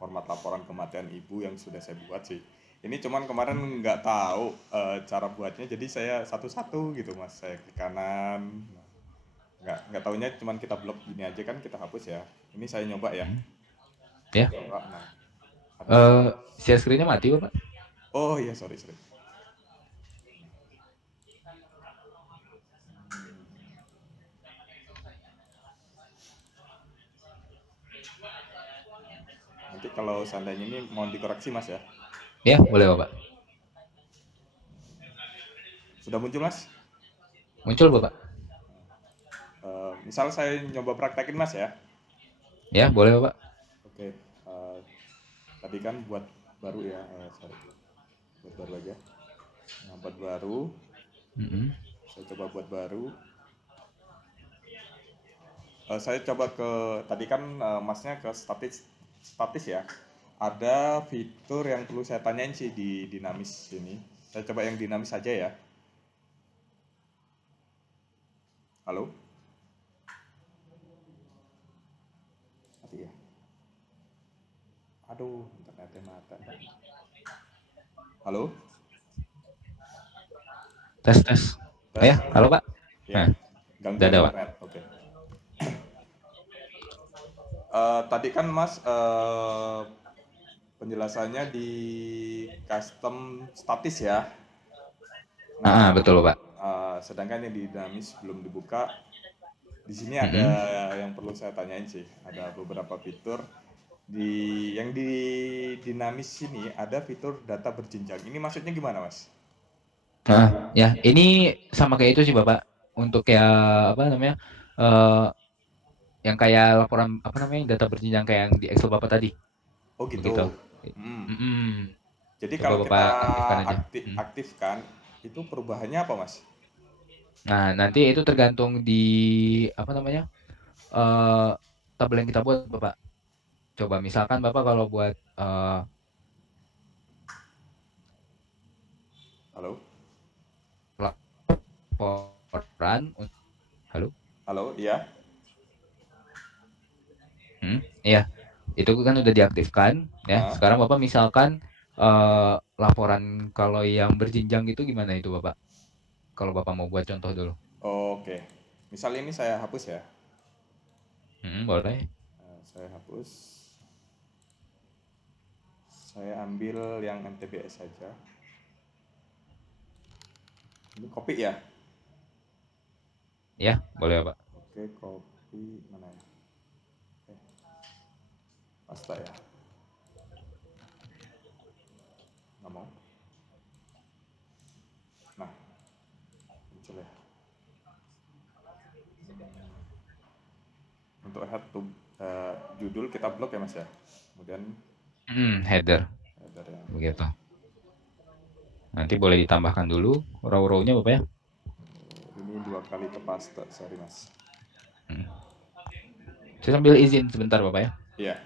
format laporan kematian ibu yang sudah saya buat sih. Ini cuman kemarin nggak tahu cara buatnya, jadi saya satu-satu gitu mas. Saya klik kanan, nggak taunya cuman kita blok gini aja kan, kita hapus ya. Ini saya nyoba ya. Hmm. Saya Ya, coba. Nah, ada. share screen-nya mati Bapak. Oh iya, sorry sorry. Nanti kalau seandainya ini mau dikoreksi mas ya. Ya, boleh Bapak. Sudah muncul mas? Muncul Bapak. Misal saya nyoba praktekin mas ya. Ya, boleh Bapak. Oke. eh, Tadi kan buat baru ya. Sorry. Buat baru aja. Nah, buat baru. Mm-mm. Saya coba buat baru. Saya coba ke tadi kan masnya ke statis ya. Ada fitur yang perlu saya tanyain sih di dinamis ini. Saya coba yang dinamis saja ya. Halo? Mati ya. Aduh, internetnya mata. Halo? Tes tes. Tes? Ya, halo Pak. Ya. Nah, udah Gangguan ada Pak. internet. Oke. Tadi kan Mas penjelasannya di custom statis ya. Nah, Betul Pak. sedangkan yang di dinamis belum dibuka. Di sini ada Mm-mm. yang perlu saya tanyain sih. Ada beberapa fitur yang di dinamis ini ada fitur data berjenjang. Ini maksudnya gimana, Mas? Ya, ini sama kayak itu sih Bapak. Untuk ya apa namanya? eh yang kayak laporan apa namanya? Data berjenjang kayak yang di Excel Bapak tadi. Oh Begitu. gitu. Hmm. Mm-mm. Jadi Coba kalau kita Bapak aktifkan aja. aktifkan, itu perubahannya apa, Mas? Nah, nanti itu tergantung di apa namanya? eh tabel yang kita buat Bapak. Coba misalkan Bapak kalau buat Halo? laporan halo? Halo, iya? Iya. Itu kan udah diaktifkan ya. Hah? Sekarang Bapak misalkan laporan kalau yang berjenjang itu gimana itu Bapak? kalau Bapak mau buat contoh dulu. Oke. Misal ini saya hapus ya. Boleh. Saya hapus. Saya ambil yang MTBS saja. Ini copy ya? Ya, boleh Pak. Oke, copy mana ya? Oke. Pasta ya. Nggak mau. Nah, muncul ya. Untuk head to judul kita blok ya Mas ya. Kemudian header ya. Begitu. Nanti boleh ditambahkan dulu row-row-nya Bapak ya. Ini 2 kali ke paste, sorry Mas. Saya sambil izin sebentar Bapak ya. Iya.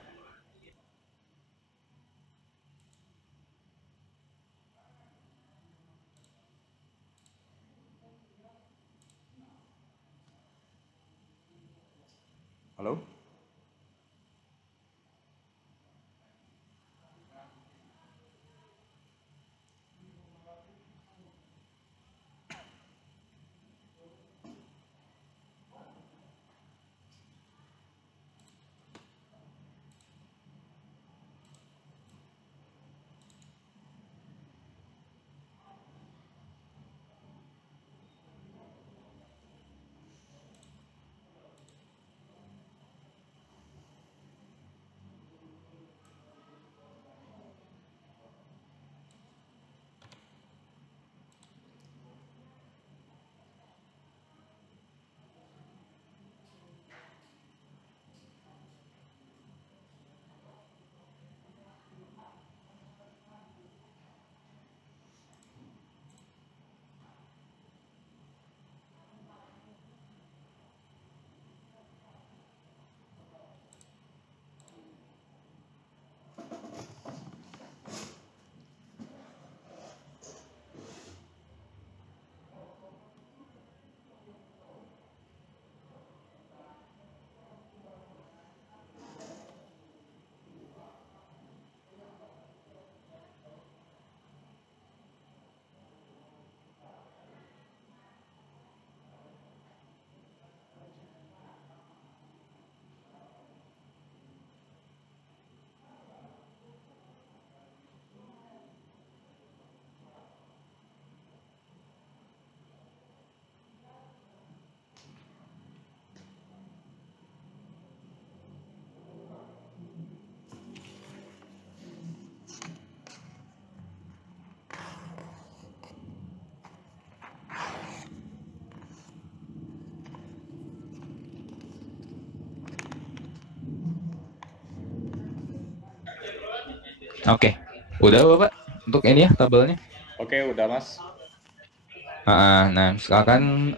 Halo? Oke. Udah Bapak untuk ini ya tabelnya? Oke, udah Mas. Nah, misalkan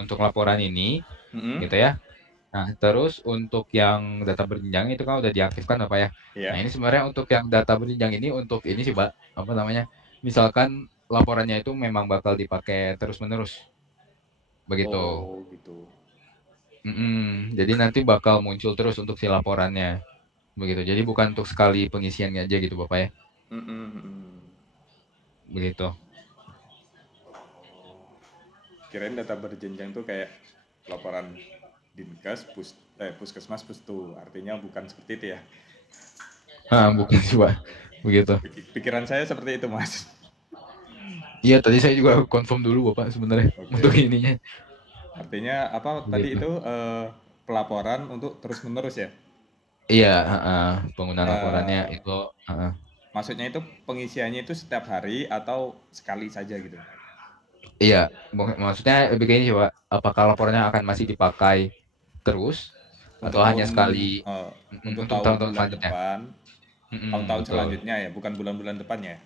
untuk laporan ini gitu ya. Nah, terus untuk yang data berjenjang itu kan udah diaktifkan Bapak ya. Iya. Nah, ini sebenarnya untuk yang data berjenjang ini untuk ini sih Pak, apa namanya? Misalkan laporannya itu memang bakal dipakai terus-menerus. Begitu. Oh, gitu. Jadi nanti bakal muncul terus untuk si laporannya. Begitu. Jadi bukan untuk sekali pengisiannya aja gitu Bapak ya. Begitu. Kirain data berjenjang tuh kayak laporan Dinkes, Puskesmas, Pustu. Artinya bukan seperti itu ya? Bukan sih Pak. Begitu. Pikiran saya seperti itu Mas. Iya, tadi saya juga confirm dulu Bapak sebenarnya untuk ininya. Artinya apa tadi itu pelaporan untuk terus-menerus ya? Iya, penggunaan laporannya itu. Maksudnya itu pengisiannya itu setiap hari atau sekali saja gitu? Iya, maksudnya lebih kayak ini sih Pak. Apakah laporannya akan masih dipakai terus untuk atau hanya sekali untuk tahun-tahun bulan selanjutnya? depan, tahun-tahun selanjutnya ya, bukan bulan-bulan depannya?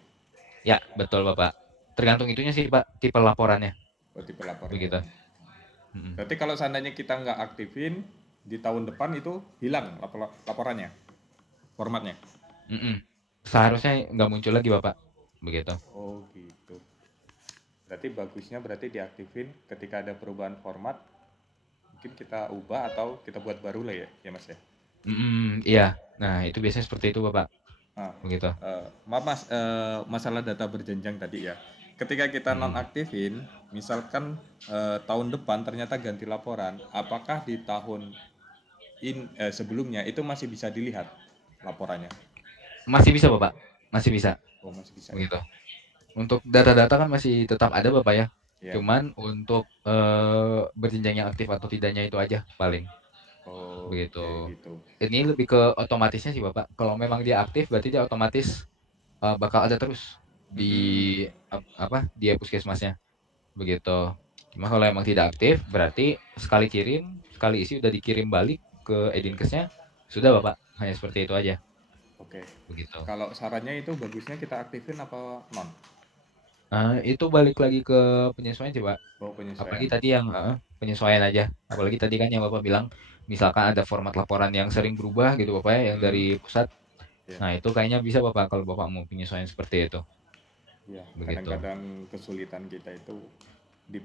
Ya, betul Bapak. Tergantung itunya sih Pak, tipe laporannya. Tipe laporannya. Begitu. Berarti kalau seandainya kita nggak aktifin di tahun depan itu hilang laporannya, formatnya? Seharusnya nggak muncul lagi Bapak. Begitu. Oh gitu. Berarti bagusnya diaktifin ketika ada perubahan format, mungkin kita ubah atau kita buat baru lah ya Mas ya? Iya. Nah itu biasanya seperti itu Bapak. Begitu. Maaf Mas, masalah data berjenjang tadi ya. ketika kita Hmm. nonaktifin, misalkan tahun depan ternyata ganti laporan, apakah di tahun sebelumnya itu masih bisa dilihat laporannya? Masih bisa Bapak, masih bisa Oh, masih bisa ya. begitu. Untuk data-data kan masih tetap ada Bapak ya. Ya. Cuman untuk berjenjangnya aktif atau tidaknya itu aja paling Oh, oke begitu. gitu. Ini lebih ke otomatisnya sih Bapak. Kalau memang dia aktif berarti dia otomatis bakal ada terus di Mm-mm. dia puskesmasnya begitu. Cuma kalau emang tidak aktif berarti sekali kirim, sekali isi udah dikirim balik ke Edinkesnya, sudah Bapak. Hanya seperti itu aja Oke. begitu. Kalau sarannya itu bagusnya kita aktifin apa non? Itu balik lagi ke penyesuaian sih Pak. Oh, Apalagi penyesuaian. tadi yang penyesuaian aja. Apalagi tadi kan yang Bapak bilang, misalkan ada format laporan yang sering berubah gitu Bapak ya, yang Mm-mm. dari pusat. Ya. Nah itu kayaknya bisa Bapak kalau Bapak mau penyesuaian seperti itu. Ya, Begitu. kadang-kadang kesulitan kita itu di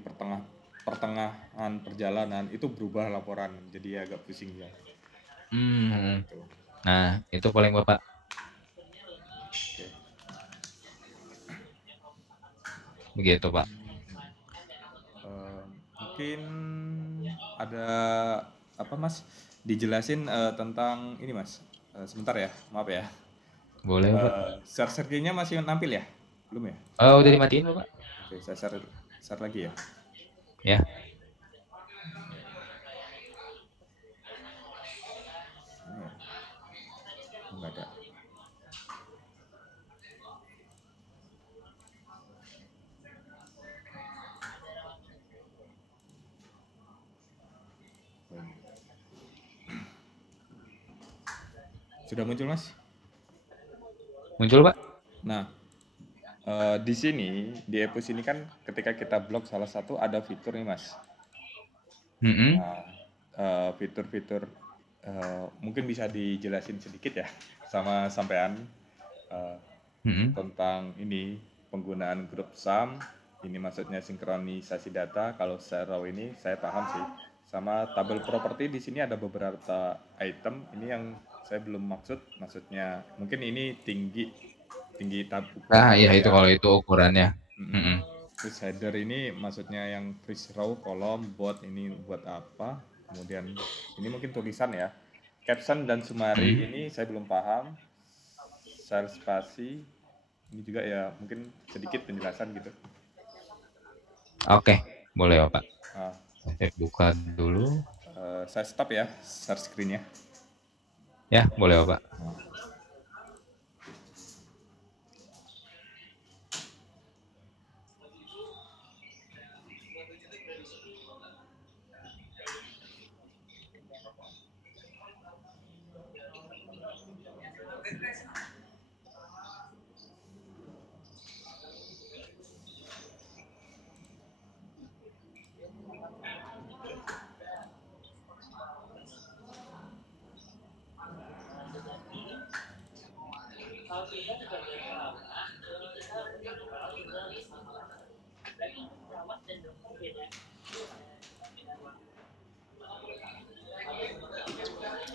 pertengahan perjalanan itu berubah laporan, jadi agak pusing ya. Hmm. Gitu. Nah itu paling Bapak. Oke. Begitu Pak. Mungkin ada apa Mas? Dijelasin tentang ini Mas. Sebentar ya, maaf ya. Boleh Bapak. Share nya masih nampil ya? Belum ya? Udah dimatiin Bapak? Oke, saya share lagi ya. Ya. Ini ya. Enggak ada. Sudah muncul Mas? Muncul Pak? Nah, di sini di Epos ini kan ketika kita blok salah satu ada fitur nih Mas. Mm-mm. Nah, fitur-fitur mungkin bisa dijelasin sedikit ya sama sampean eh, Mm-mm. tentang ini penggunaan grup SAM. Ini maksudnya sinkronisasi data. Kalau raw ini saya paham sih. Sama tabel properti di sini ada beberapa item. Ini yang saya belum maksudnya mungkin ini tinggi tinggi ukuran Iya tabel itu ya. kalau itu ukurannya. Mm-mm. Mm-mm. Terus header ini maksudnya yang freeze row kolom bot ini buat apa? Kemudian ini mungkin tulisan ya. Caption dan summary Mm-mm. ini saya belum paham. Share spasi ini juga ya mungkin sedikit penjelasan gitu. Oke, boleh Bapak. Ah, Saya buka dulu. saya stop ya share screen-nya. Ya, boleh Bapak.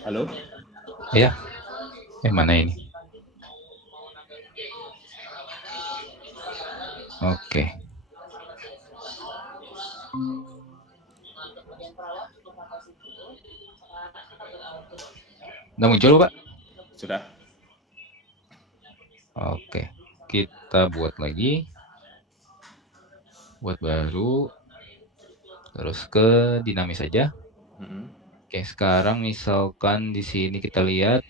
Halo? Iya. Mana ini? Oke. Udah muncul Pak? Sudah? Oke. Kita buat lagi. Buat baru. Terus ke dinamis saja. Mm-mm. Oke, sekarang misalkan di sini kita lihat.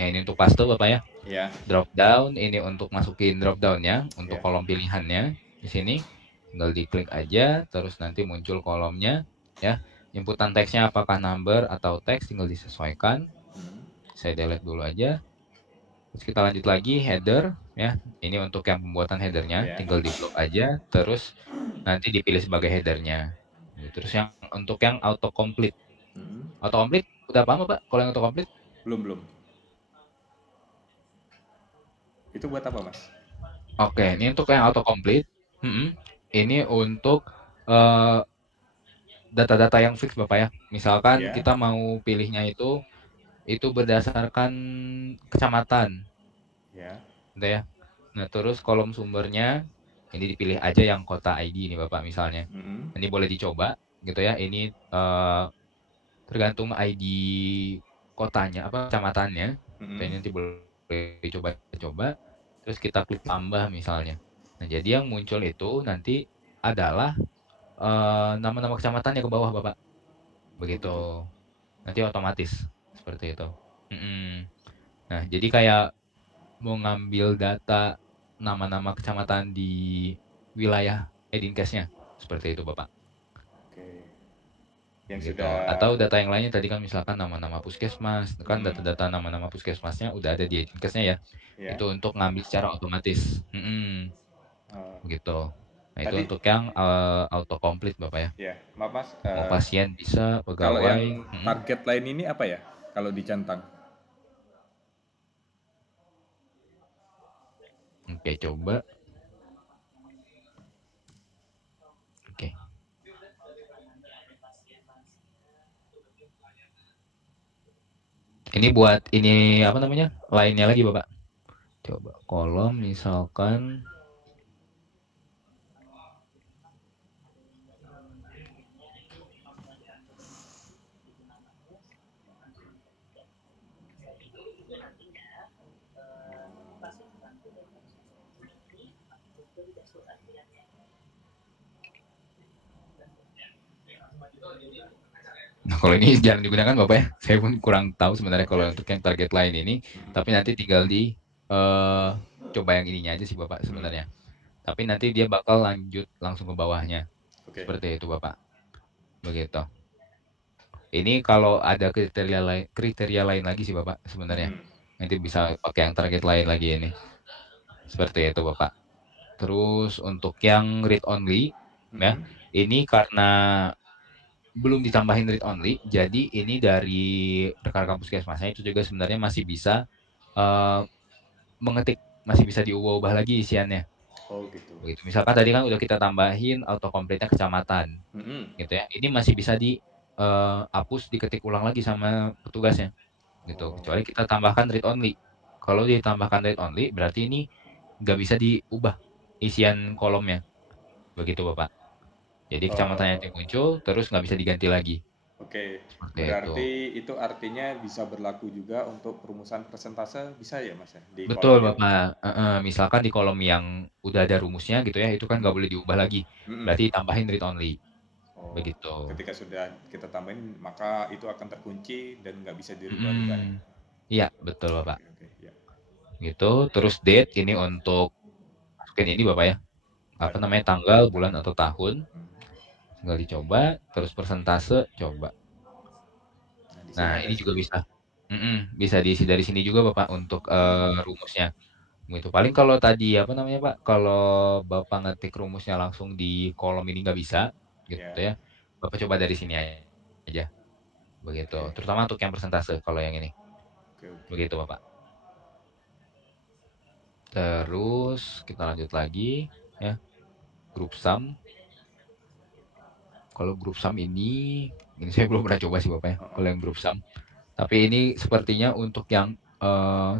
Nah, ini untuk paste Bapak ya. Ya. Drop down, ini untuk masukin drop down-nya, untuk Ya. kolom pilihannya. Di sini tinggal diklik aja, terus nanti muncul kolomnya ya. Inputan teksnya apakah number atau teks tinggal disesuaikan. Saya delete dulu aja. Terus kita lanjut lagi header ya. Ini untuk yang pembuatan headernya, Ya. tinggal di blok aja, terus nanti dipilih sebagai headernya. Terus yang untuk yang autocomplete. Autocomplete udah paham Pak? Kalau yang autocomplete? Belum. Itu buat apa Mas? Oke, ini untuk yang autocomplete. Ini untuk data-data yang fix Bapak ya. Misalkan Ya. kita mau pilihnya itu berdasarkan kecamatan. Ya. Gitu ya. Nah, terus kolom sumbernya Ini dipilih aja yang kota ID ini Bapak misalnya. Mm-mm. Ini boleh dicoba gitu ya. Ini tergantung ID kotanya apa kecamatannya. Mm-mm. Ini nanti boleh dicoba-coba. Terus kita klik tambah misalnya. Nah, jadi yang muncul itu nanti adalah nama-nama kecamatannya ke bawah Bapak. Oh Begitu. gitu. Nanti otomatis seperti itu. Mm-mm. Nah, jadi kayak mau ngambil data nama-nama kecamatan di wilayah Edinkesnya seperti itu Bapak. Oke. Yang Gitu. sudah. Atau data yang lainnya tadi kan misalkan nama-nama puskesmas, kan Mm-mm. data-data nama-nama puskesmasnya udah ada di Edinkesnya ya. Ya. Itu untuk ngambil secara otomatis. Eh, Begitu. Nah, itu tadi untuk yang autocomplete Bapak ya. ya, maaf Mas. Mau pasien bisa, Kalau pegawai. yang target lain ini apa ya? Kalau dicentang. Oke, coba. Oke. Ini buat ini apa namanya? Lainnya lagi Bapak. Coba kolom misalkan. Nah, kalau ini jarang digunakan Bapak ya. Saya pun kurang tahu sebenarnya Oke, kalau oke. untuk yang target lain ini. Tapi nanti tinggal di coba yang ininya aja sih Bapak Mm. sebenarnya. Tapi nanti dia bakal lanjut langsung ke bawahnya. Oke. Seperti itu Bapak. Begitu. Ini kalau ada kriteria lain lagi sih Bapak sebenarnya. Mm-mm. Nanti bisa pakai yang target lain lagi ini. Seperti itu Bapak. Terus untuk yang read only ya, Mm-mm. ini karena belum ditambahin read only, jadi ini dari rekan-rekan puskesmasnya itu juga sebenarnya masih bisa eh, mengetik, masih bisa diubah-ubah lagi isiannya. Oh gitu. Begitu. Misalkan tadi kan udah kita tambahin autocomplete-nya kecamatan, Mm-mm. gitu ya. Ini masih bisa di hapus, diketik ulang lagi sama petugasnya, gitu. Oh. Kecuali kita tambahkan read only. Kalau ditambahkan read only, berarti ini nggak bisa diubah isian kolomnya, begitu Bapak. Jadi kecamatannya Eh, yang muncul, terus nggak bisa diganti lagi, oke. seperti itu. Berarti itu artinya bisa berlaku juga untuk perumusan persentase bisa ya Mas ya di kolom Betul yang. Bapak. Misalkan di kolom yang udah ada rumusnya gitu ya, itu kan nggak boleh diubah lagi. Mm-mm. Berarti tambahin read only, Oh, begitu. ketika sudah kita tambahin maka itu akan terkunci dan nggak bisa dirubah-rubah ya. Iya, betul Oke, Bapak. oke, oke. Ya. Gitu. Terus date ini untuk masukin ini Bapak ya. Apa Tanggal. namanya tanggal, bulan atau tahun. Hmm. Tinggal dicoba. Terus persentase, coba. Nah, di sini Nah, ada ini juga bisa. Bisa diisi dari sini juga Bapak untuk rumusnya. Gitu. Paling kalau tadi apa namanya Pak, kalau Bapak ngetik rumusnya langsung di kolom ini nggak bisa, gitu ya. ya. Bapak coba dari sini aja, begitu. Oke, Terutama untuk yang persentase kalau yang ini, oke, oke. begitu Bapak. Terus kita lanjut lagi, ya. Grup sum. Kalau grup sum ini saya belum pernah coba sih Bapak ya. Kalau Heeh. yang grup sum. Tapi ini sepertinya untuk yang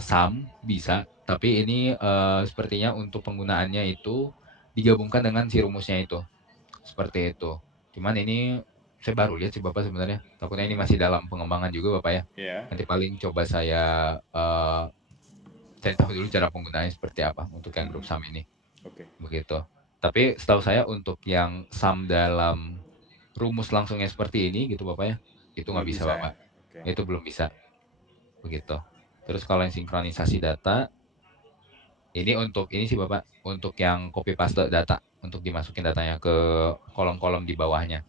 sum bisa, tapi ini sepertinya untuk penggunaannya itu digabungkan dengan si rumusnya itu. Seperti itu. Cuman ini saya baru lihat sih Bapak sebenarnya. Takutnya ini Mm-mm. masih dalam pengembangan juga Bapak ya. Ya, Nanti paling coba saya cari tahu dulu cara penggunaannya seperti apa untuk yang grup mm-mm. sum ini. Oke. Begitu. Tapi setahu saya untuk yang sum dalam rumus langsungnya seperti ini gitu Bapak ya. Itu nggak Belum bisa bisa ya. Bapak. Oke. Itu belum bisa. Begitu. Terus kalau yang sinkronisasi data, ini untuk ini sih Bapak, untuk yang copy paste data, untuk dimasukin datanya ke kolom-kolom di bawahnya.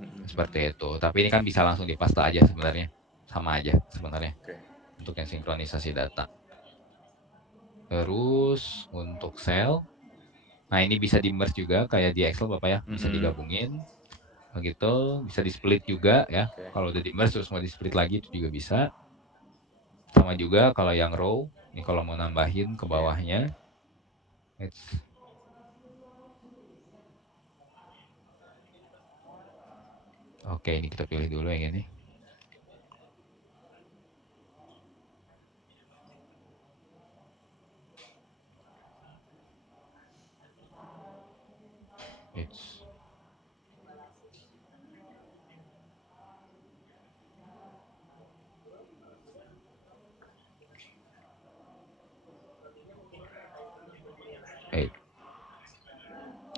Mm-mm. Seperti itu. Tapi ini kan bisa langsung dipaste aja sebenarnya. Sama aja sebenarnya Oke. untuk yang sinkronisasi data. Terus untuk sel, nah ini bisa di merge juga kayak di Excel Bapak ya, bisa Mm-mm. digabungin. Begitu, bisa di split juga ya. Oke. Kalau udah di merge terus mau di split lagi itu juga bisa. Sama juga kalau yang row, ini kalau mau nambahin ke Ya. bawahnya. Oke, ini kita pilih dulu yang ini. Baik.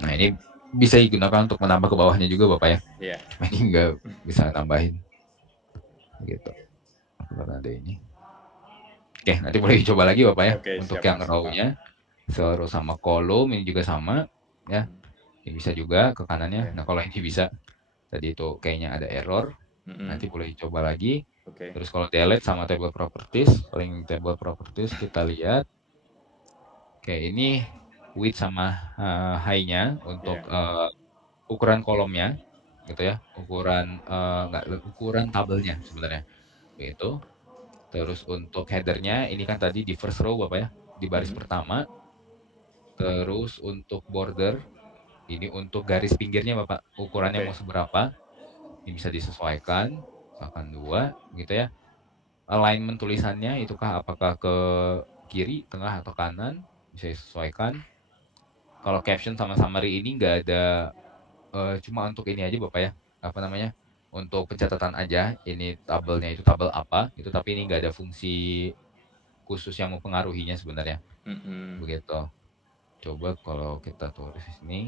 Nah, ini bisa digunakan untuk menambah ke bawahnya juga Bapak ya. Iya. Cuma ini nggak bisa nambahin. Gitu. Karena ada ini. Oke, nanti boleh dicoba lagi Bapak ya. Oke, Untuk siap yang Mas. raw-nya. Terus sama kolom ini juga sama. Ya. Ini bisa juga ke kanannya. Iya. Nah, kalau ini bisa. Tadi itu kayaknya ada error. Nanti boleh dicoba lagi. Oke. Terus kalau delete sama table properties. Paling table properties kita lihat. Oke, ini width sama high-nya untuk Iya. ukuran kolomnya gitu ya. Ukuran tabelnya sebenarnya. Begitu. Terus untuk headernya ini kan tadi di first row Bapak ya, di baris pertama. Terus untuk border ini untuk garis pinggirnya Bapak, ukurannya Oke. mau seberapa? Ini bisa disesuaikan, misalkan 2 gitu ya. Alignment tulisannya itukah apakah ke kiri, tengah atau kanan, bisa disesuaikan. Kalau caption sama summary ini nggak ada, cuma untuk ini aja Bapak ya, apa namanya? Untuk pencatatan aja, ini tabelnya itu tabel apa, itu tapi ini nggak ada fungsi khusus yang mempengaruhinya sebenarnya. Begitu. Coba kalau kita tulis di sini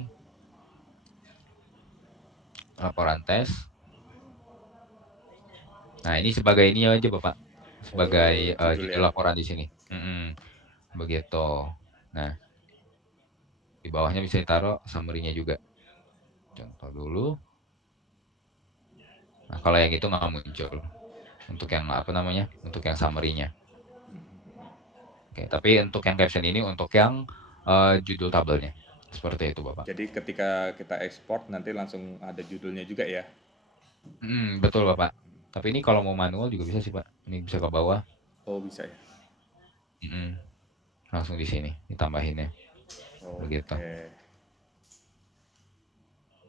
laporan tes. Nah, ini sebagai ini aja Bapak. Sebagai Judul judul ya. laporan di sini. Begitu. Nah, di bawahnya bisa ditaruh summary-nya juga. Contoh dulu. Nah, kalau yang itu nggak muncul. Untuk yang apa namanya? Untuk yang summary-nya. Oke, tapi untuk yang caption ini untuk yang judul tabelnya. Seperti itu Bapak. Jadi ketika kita ekspor nanti langsung ada judulnya juga ya. Betul Bapak. Tapi ini kalau mau manual juga bisa sih Pak. Ini bisa ke bawah. Oh, bisa ya. Langsung di sini ditambahinnya. Begitu. Oke.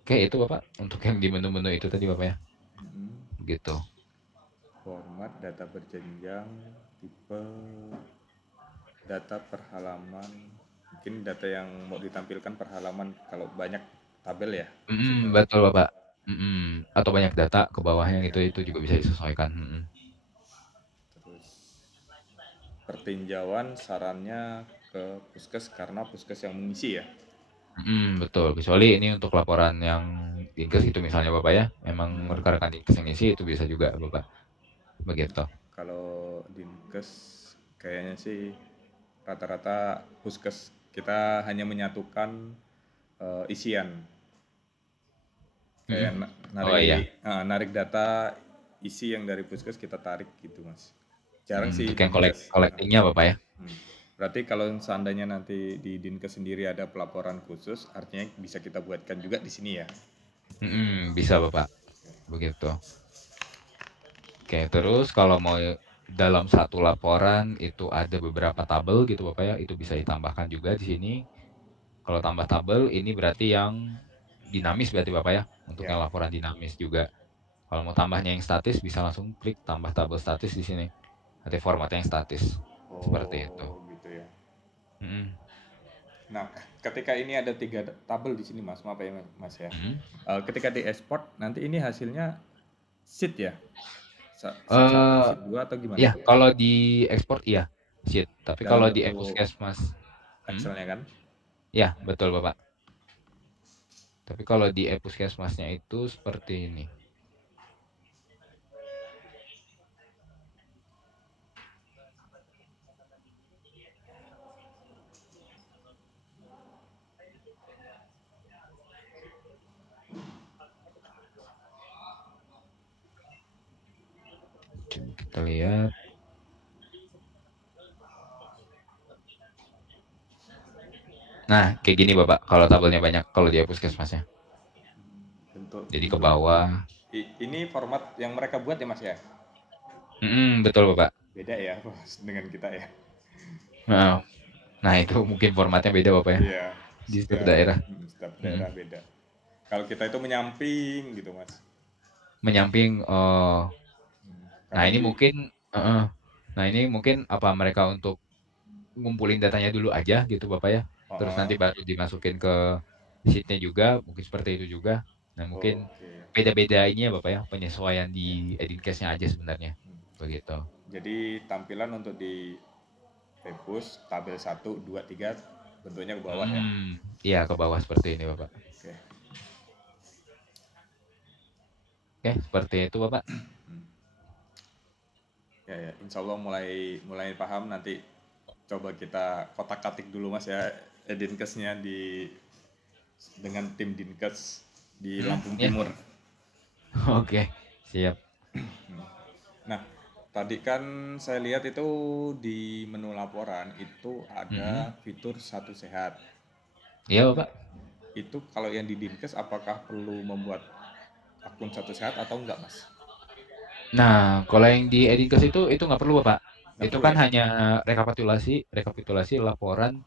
Oke, itu Bapak untuk yang di menu-menu itu tadi Bapak ya. Begitu. Format data berjenjang, tipe data per halaman. Mungkin data yang mau ditampilkan per halaman kalau banyak tabel ya. Betul Bapak. Atau banyak data ke bawahnya Ya. itu juga bisa disesuaikan. Terus pertinjauan sarannya ke puskes karena puskes yang mengisi ya. Betul. Kecuali ini untuk laporan yang Dinkes itu misalnya Bapak ya. Emang rekan-rekan Dinkes yang ngisi itu bisa juga Bapak. Begitu. Kalau Dinkes kayaknya sih rata-rata puskes kita hanya menyatukan isian. Kayak narik data isi yang dari puskes kita tarik gitu Mas. Jarang sih untuk yang Dinkes. collectingnya Bapak ya. Berarti kalau seandainya nanti di Dinkes sendiri ada pelaporan khusus, artinya bisa kita buatkan juga di sini ya. Bisa Bapak. Begitu. Oke, terus kalau mau dalam satu laporan itu ada beberapa tabel gitu Bapak ya, itu bisa ditambahkan juga di sini. Kalau tambah tabel ini berarti yang dinamis berarti Bapak ya, untuk yang laporan dinamis juga. Kalau mau tambahnya yang statis bisa langsung klik tambah tabel statis di sini. Nanti formatnya yang statis. Seperti itu. Gitu ya. Nah, ketika ini ada 3 tabel di sini Mas, maaf ya Mas ya. Ketika di export nanti ini hasilnya sheet ya? Sheet 1, sheet 2 atau gimana? Ya, kalau di ekspor iya sheet. Tapi kalau di e-puskesmas Excelnya kan? Ya, betul Bapak. Tapi kalau di e-puskesmasnya itu seperti ini. Coba kita lihat. Nah, kayak gini Bapak, kalau tabelnya banyak kalau di puskesmasnya. Jadi ke bawah. Ini format yang mereka buat ya Mas ya? Betul Bapak. Beda ya dengan kita ya? Nah, itu mungkin formatnya beda Bapak ya? Iya. Di setiap daerah. Setiap daerah beda. Kalau kita itu menyamping gitu Mas. Menyamping, nah ini mungkin apa mereka untuk ngumpulin datanya dulu aja gitu Bapak ya. Terus nanti baru dimasukin ke sheet-nya juga, mungkin seperti itu juga. Nah, mungkin beda-beda ini ya Bapak ya, penyesuaian di Edincast-nya aja sebenarnya. Begitu. Jadi tampilan untuk di Epus tabel 1, 2, 3 bentuknya ke bawah ya. Iya, ke bawah seperti ini, Bapak. Oke. Oke, seperti itu, Bapak. Ya, insya Allah mulai paham. Nanti coba kita kotak-katik dulu Mas ya, Dinkesnya dengan tim Dinkes di Lampung Ya. Timur. Oke, siap. Nah, tadi kan saya lihat itu di menu laporan itu ada fitur satu sehat. Iya, Bapak. Itu kalau yang di Dinkes apakah perlu membuat akun satu sehat atau enggak Mas? Nah, kalau yang di Edinkes itu nggak perlu, Bapak. Nggak Itu perlu kan ya? hanya rekapitulasi laporan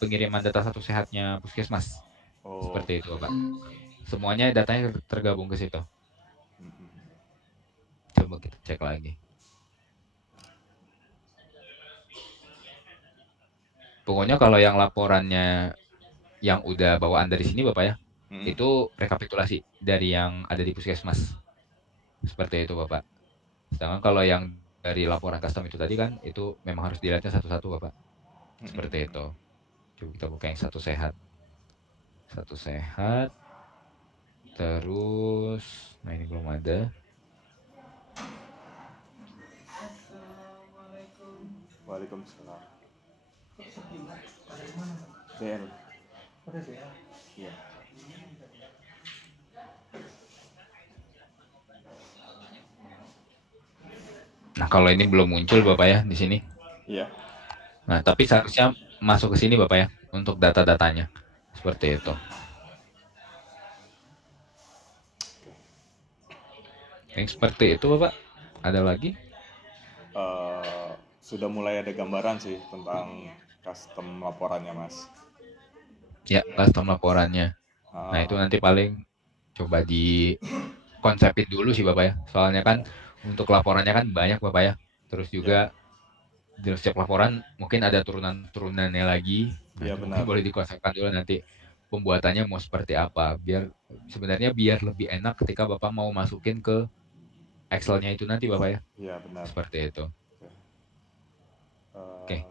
pengiriman data satu sehatnya Puskesmas. Oh, Seperti itu, Bapak. Semuanya datanya tergabung ke situ. Coba kita cek lagi. Pokoknya kalau yang laporannya yang udah bawaan dari sini, Bapak ya, itu rekapitulasi dari yang ada di Puskesmas. Seperti itu, Bapak. Sedangkan kalau yang dari laporan custom itu tadi kan, itu memang harus dilihatnya satu-satu, Bapak. Seperti itu. Coba kita buka yang satu sehat. Satu sehat. Terus, nah ini belum ada. Waalaikumsalam. BN. Iya. Nah, kalau ini belum muncul, Bapak ya, di sini. Iya. Nah, tapi seharusnya masuk ke sini, Bapak ya, untuk data-datanya. Seperti itu. Yang seperti itu, Bapak. Ada lagi? Sudah mulai ada gambaran sih tentang custom laporannya, Mas. Ya, custom laporannya. Nah, itu nanti paling coba di konsepin dulu sih, Bapak ya. Soalnya kan untuk laporannya kan banyak, Bapak ya. Terus juga di setiap laporan mungkin ada turunan-turunannya lagi. Nah, Iya itu mungkin benar. boleh dikonsepkan dulu nanti pembuatannya mau seperti apa. Biar lebih enak ketika Bapak mau masukin ke Excel-nya itu nanti, Bapak ya. Iya benar. Seperti itu. Oke.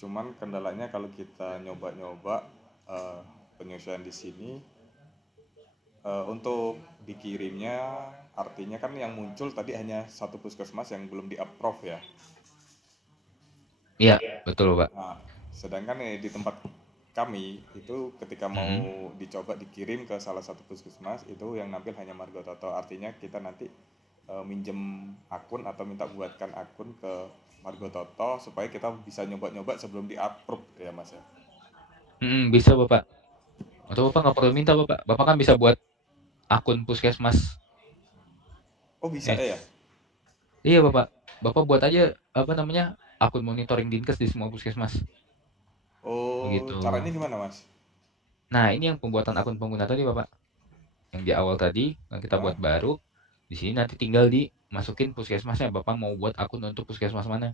Cuman kendalanya kalau kita nyoba-nyoba penyesuaian di sini untuk dikirimnya, artinya kan yang muncul tadi hanya satu puskesmas yang belum di-approve ya. Iya, betul, Pak. Nah, sedangkan di tempat kami itu ketika mau dicoba dikirim ke salah satu puskesmas itu yang nampil hanya Margo Toto. Artinya kita nanti minjem akun atau minta buatkan akun ke Margo Toto supaya kita bisa nyoba-nyoba sebelum di-approve ya Mas ya. Bisa, Bapak. Atau Bapak nggak perlu minta, Bapak. Bapak kan bisa buat akun puskesmas. Oh bisa ya? Iya, Bapak. Bapak buat aja apa namanya akun monitoring Dinkes di semua puskesmas. Oh, Begitu. caranya gimana Mas? Nah, ini yang pembuatan akun pengguna tadi, Bapak. Yang di awal tadi kita Hah? buat baru. Di sini nanti tinggal dimasukin puskesmasnya. Bapak mau buat akun untuk puskesmas mana?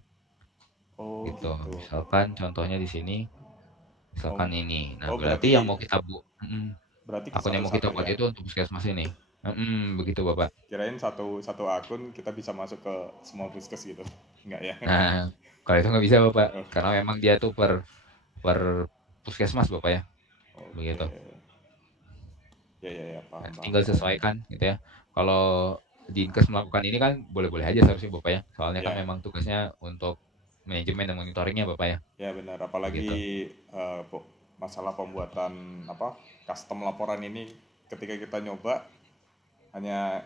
Oh Gitu. gitu. Misalkan contohnya di sini, Oh, misalkan ini. Nah, oh berarti yang mau kita berarti akun yang mau kita satu-satu buat ya? itu untuk puskesmas ini. Begitu, Bapak. Kirain satu akun kita bisa masuk ke semua puskes gitu. Enggak ya? Nah, kalau itu nggak bisa, Bapak. Oh, Karena memang dia tuh per puskesmas, Bapak ya. oke. Begitu. Ya, paham, Nanti paham, tinggal paham. sesuaikan gitu ya. Kalau Dinkes melakukan ini kan boleh-boleh aja seharusnya Bapak ya. Soalnya kan Ya, memang tugasnya untuk manajemen dan monitoringnya Bapak ya. ya benar. Apalagi Begitu. masalah pembuatan custom laporan ini ketika kita nyoba hanya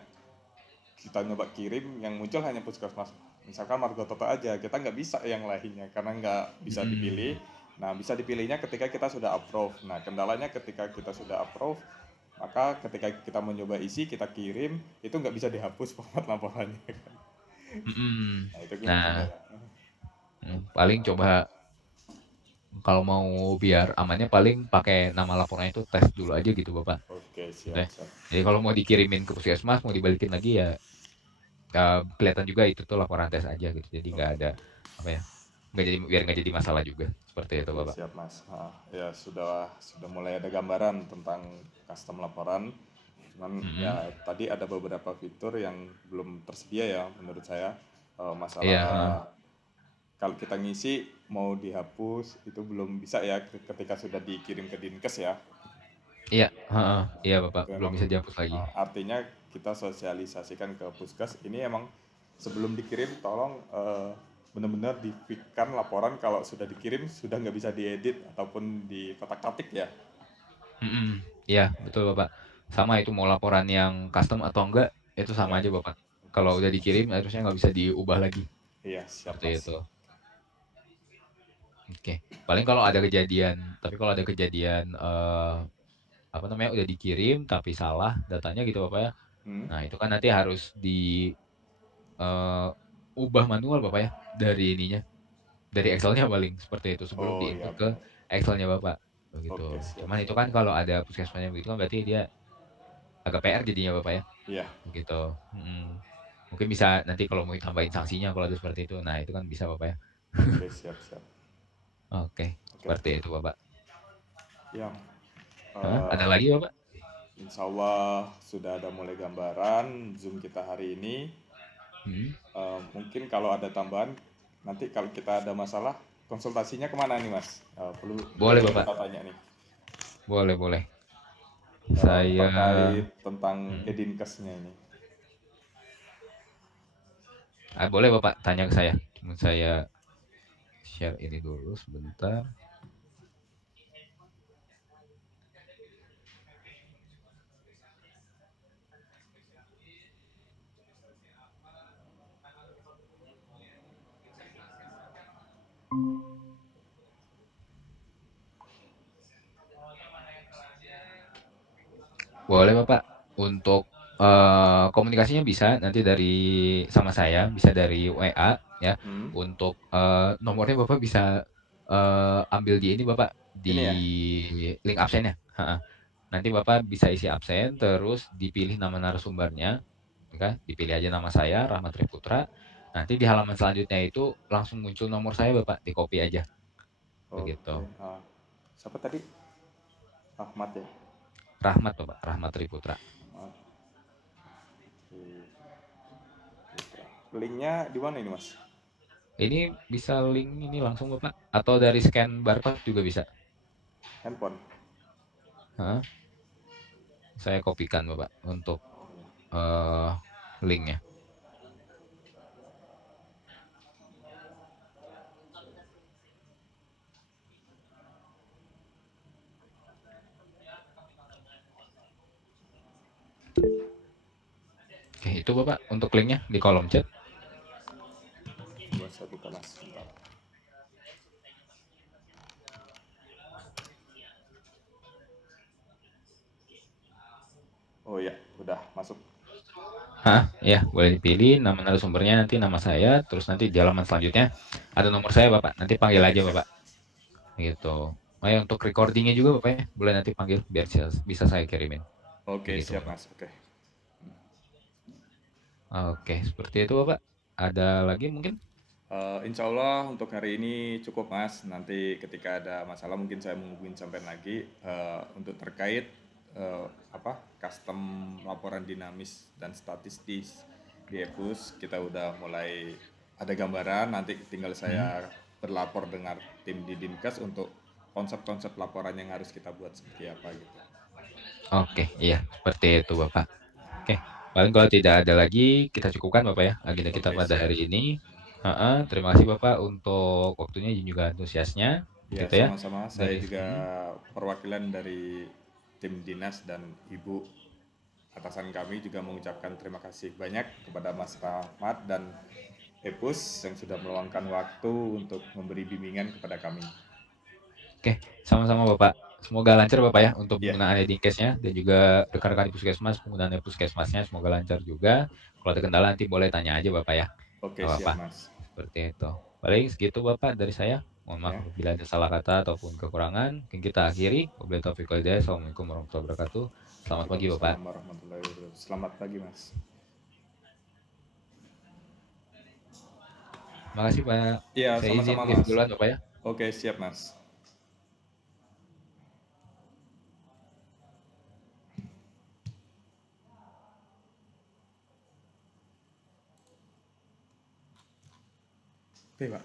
kita nyoba kirim yang muncul hanya puskesmas. Misalkan Margo Toto aja, kita nggak bisa yang lainnya karena nggak bisa dipilih. Nah, bisa dipilihnya ketika kita sudah approve. Nah, kendalanya ketika kita sudah approve, maka ketika kita mencoba isi, kita kirim, itu nggak bisa dihapus format laporannya. Nah, itu Nah, kendala. paling coba kalau mau biar amannya paling pakai nama laporannya itu tes dulu aja gitu Bapak. Oke, Gitu siap, ya. siap. Jadi kalau mau dikirimin ke puskesmas, mau dibalikin lagi ya kelihatan juga itu tuh laporan tes aja gitu. Jadi nggak Oke, ada apa ya, biar nggak jadi masalah juga. Seperti itu oke, Bapak. siap Mas. Ya sudah mulai ada gambaran tentang custom laporan. Cuman ya tadi ada beberapa fitur yang belum tersedia ya menurut saya. Iya. Masalah kalau kita ngisi mau dihapus itu belum bisa ya ketika sudah dikirim ke Dinkes ya. Iya, heeh, iya Bapak, Itu belum emang bisa dihapus lagi. artinya kita sosialisasikan ke Puskes ini emang sebelum dikirim tolong benar-benar dipikirkan laporan kalau sudah dikirim sudah nggak bisa diedit ataupun di kotak-katik ya. Iya, betul Bapak. Sama itu mau laporan yang custom atau enggak, itu Ya, sama aja Bapak. oke Kalau udah siap. dikirim harusnya nggak bisa diubah lagi. Iya siap Seperti mas. itu. Oke. Paling kalau ada kejadian, tapi kalau ada kejadian apa namanya udah dikirim tapi salah datanya gitu Bapak ya. Hmm? Nah, itu kan nanti harus ubah manual Bapak ya dari ininya, dari Excel-nya paling seperti itu sebelum Oh ya diinput ke benar. Excel-nya Bapak. Begitu. Oke siap Cuman itu siap. kan kalau ada puskesmasnya begitu kan berarti dia agak PR jadinya Bapak ya. Iya. Begitu. Mungkin bisa nanti kalau mau tambahin sanksinya kalau ada seperti itu. Nah, itu kan bisa Bapak ya. Oke siap siap. Oke, Oke. seperti itu Bapak. Ya. Hah? Ada eh, lagi Bapak? Insya Allah sudah ada mulai gambaran Zoom kita hari ini. Hmm. Mungkin kalau ada tambahan nanti kalau kita ada masalah konsultasinya kemana nih mas? Boleh Boleh Bapak. kita tanya nih Boleh, boleh. Saya terkait tentang hmm. Edinkesnya ini. Boleh Bapak tanya ke saya. Cuma saya share ini dulu sebentar. Boleh Bapak. Untuk komunikasinya bisa nanti dari sama saya, bisa dari WA ya. Hmm? Untuk nomornya Bapak bisa ambil di ini Bapak di Ini ya? link absennya. Ha-ha. Nanti Bapak bisa isi absen, terus dipilih nama narasumbernya, oke? Dipilih aja nama saya, Rahmat Triputra. Nanti di halaman selanjutnya itu langsung muncul nomor saya Bapak, di copy aja, Oke. begitu. Siapa tadi? Ahmad ya? Rahmat Bapak, Rahmat Triputra. Ah, linknya di mana ini mas? Ini bisa link ini langsung Bapak, atau dari scan barcode juga bisa. Handphone? Hah? Saya kopikan Bapak untuk eh, linknya. Oke, itu Bapak untuk linknya di kolom chat. Coba saya buka mas. Bentar. Oh ya, udah masuk. Hah? Ya, boleh dipilih nama narasumbernya nanti nama saya, terus nanti di halaman selanjutnya ada nomor saya Bapak. Nanti panggil Oke aja siap. Bapak. Gitu. Oh ya, untuk recordingnya juga Bapak ya, boleh nanti panggil biar bisa saya kirimin. Oke Begitu siap Bapak. mas. Oke. Oke, seperti itu Bapak. Ada lagi mungkin? Insya Allah untuk hari ini cukup mas. Nanti ketika ada masalah mungkin saya menghubungi sampai lagi untuk terkait custom laporan dinamis dan statistis di EPUS kita udah mulai ada gambaran. Nanti tinggal Hmm. saya berlapor dengan tim di Dinkes untuk konsep-konsep laporan yang harus kita buat seperti apa gitu. Oke, iya, seperti itu Bapak. Oke, paling kalau tidak ada lagi kita cukupkan Bapak ya agenda kita Oke pada siap. hari ini. Terima kasih Bapak untuk waktunya dan juga antusiasnya, Ya gitu ya. sama-sama. Saya Dari juga perwakilan dari tim dinas dan ibu atasan kami juga mengucapkan terima kasih banyak kepada Mas Rahmat dan Epus yang sudah meluangkan waktu untuk memberi bimbingan kepada kami. Oke, sama-sama Bapak. Semoga lancar Bapak ya untuk Ya, penggunaan Edinkesnya dan juga rekan-rekan di Puskesmas penggunaan Puskesmasnya semoga lancar juga. Kalau ada kendala nanti boleh tanya aja Bapak ya. oke Gak siap apa-apa. Mas. Seperti itu. Paling segitu Bapak dari saya. Mohon maaf Ya, apabila ada salah kata ataupun kekurangan. Mungkin kita akhiri. Wabillahi taufiq wal hidayah. Assalamualaikum warahmatullahi wabarakatuh. Selamat pagi Bapak. Waalaikumsalam warahmatullahi wabarakatuh. Selamat pagi Mas. Makasih Pak. Iya, Saya izin sama-sama lift Mas. duluan Bapak ya. Oke, siap Mas. Oke, Pak.